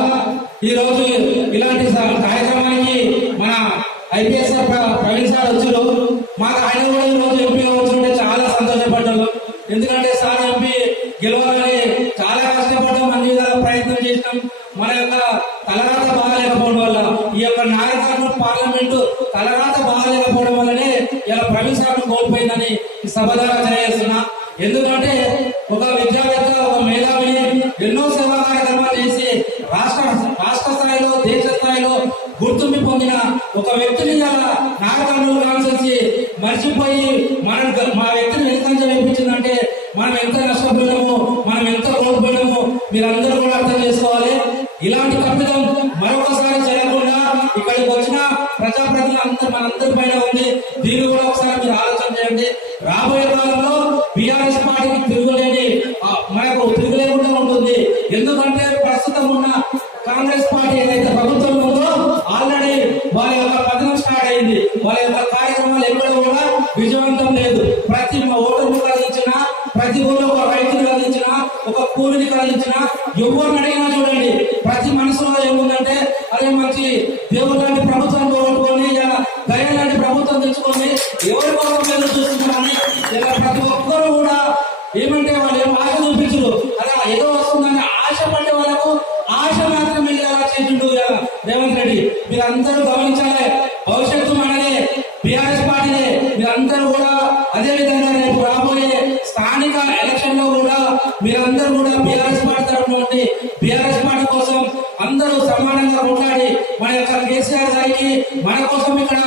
ఈ రోజు ఇలాంటి కార్యక్రమానికి మన ఐపీఎస్ ప్రవీణ్ సార్ వచ్చారు. మాకు ఆయన కూడా ఈ రోజు ఎంపీ వచ్చుంటే చాలా సంతోషపడ్డారు. ఎందుకంటే సార్ ఎంపీ గెలవాలని చాలా కష్టపడ్డాం, అన్ని విధాల ప్రయత్నం చేసినాం. మన యొక్క తలరాత బాగాలేకపోవడం వల్ల ఈ యొక్క నాయకత్వం పార్లమెంటు తలరాత బాగాలేకపోవడం వల్లనే ఇలా ప్రవీణ్ సార్ కోల్పోయిందని ఈ సభ ద్వారా తెలియజేస్తున్నా. ఎందుకంటే ఒక విద్యావేత్త, ఒక మేధావిని ఎన్నో సేవా కార్యక్రమాలు చేసి రాష్ట్ర స్థాయిలో, దేశ స్థాయిలో గుర్తు ఒక వ్యక్తిని నాగకర్నూలు కాన్సెన్సీ మర్చిపోయి మా వ్యక్తిని ఎంత వేయించిందంటే మనం ఎంత నష్టపోయినాము, మనం ఎంత కోల్పోయినాము మీరందరూ కూడా అర్థం చేసుకోవాలి. ఇలాంటి తప్పిదం మరొకసారి జరగకుండా ఇక్కడికి వచ్చిన ప్రజాప్రతినిధులు మనందరి పైన ఉంది. దీన్ని కూడా ఒకసారి మీరు ఆలోచన చేయండి. రాబోయే కాలంలో బీఆర్ఎస్ పార్టీకి మనకు తిరుగులేకుండా ఉంటుంది. ఎందుకంటే ప్రస్తుతం ఉన్న కాంగ్రెస్ పార్టీ ఏదైతే ప్రభుత్వం ఉందో ఆల్రెడీ వాళ్ళ యొక్క పతనం స్టార్ట్ అయింది. వాళ్ళ యొక్క కార్యక్రమాలు ఎక్కడ కూడా విజయవంతం లేదు. ప్రతి ఓటర్ను కలిగించిన, ప్రతి ఊళ్ళో ఒక రైతును కలిగించిన, ఒక కూలిని కలిగించిన, ఎవరిని అడిగినా చూడండి ప్రతి మనసులో ఏముందంటే అదే మంచి దేవుడు లాంటి ప్రభుత్వం పోగొట్టుకొని దయ లాంటి ప్రభుత్వం తెచ్చుకొని ఎవరి కోసం ఎదురు చూస్తున్నారని ప్రతి ఒక్కరు కూడా ఏమంటే వాళ్ళు ఏమో ఆశ చూపించరు. అలా ఏదో వస్తుందని ఆశ పడే వాళ్ళకు ఆశ మాత్రం వెళ్ళేలా చేసిండు రేవంత్ రెడ్డి. మీరందరూ గమనించాలి, భవిష్యత్తు మనదే, బీఆర్ఎస్ పార్టీదే. మీరందరూ కూడా అదే విధంగా రేపు రాబోయే స్థానిక ఎలక్షన్ లో కూడా మీరందరూ కూడా బీఆర్ఎస్ పార్టీ తరఫున ఉండి బీఆర్ఎస్ పార్టీ కోసం అందరూ సమానంగా కొట్లాడి మన యొక్క కేసీఆర్ గారికి మన కోసం ఇక్కడ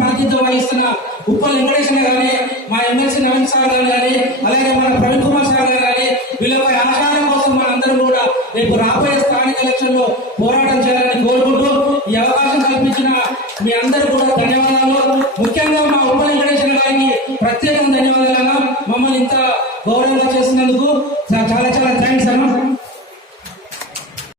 ప్రాతినిధ్యం వహిస్తున్న ఉప్పల్ వెంకటేశ్వర గాని, మా ఎమ్మెల్సీ నవీన్ సార్ గారు కానీ, అలాగే మన ప్రవీణ్ కుమార్ సార్ గారు కానీ వీళ్ళపై ఆశయాల కోసం మనందరూ కూడా రేపు రాబోయే స్థానిక ఎలక్షన్ లో పోరాటం చేయాలని కోరుకుంటూ ఈ అవకాశం కల్పించిన మీ అందరూ కూడా ధన్యవాదాలు. ముఖ్యంగా మా ఉప్పల్ వెంకటేశ్వర గారికి ప్రత్యేకంగా ధన్యవాదాలు. మమ్మల్ని ఇంత గౌరవంగా చేసినందుకు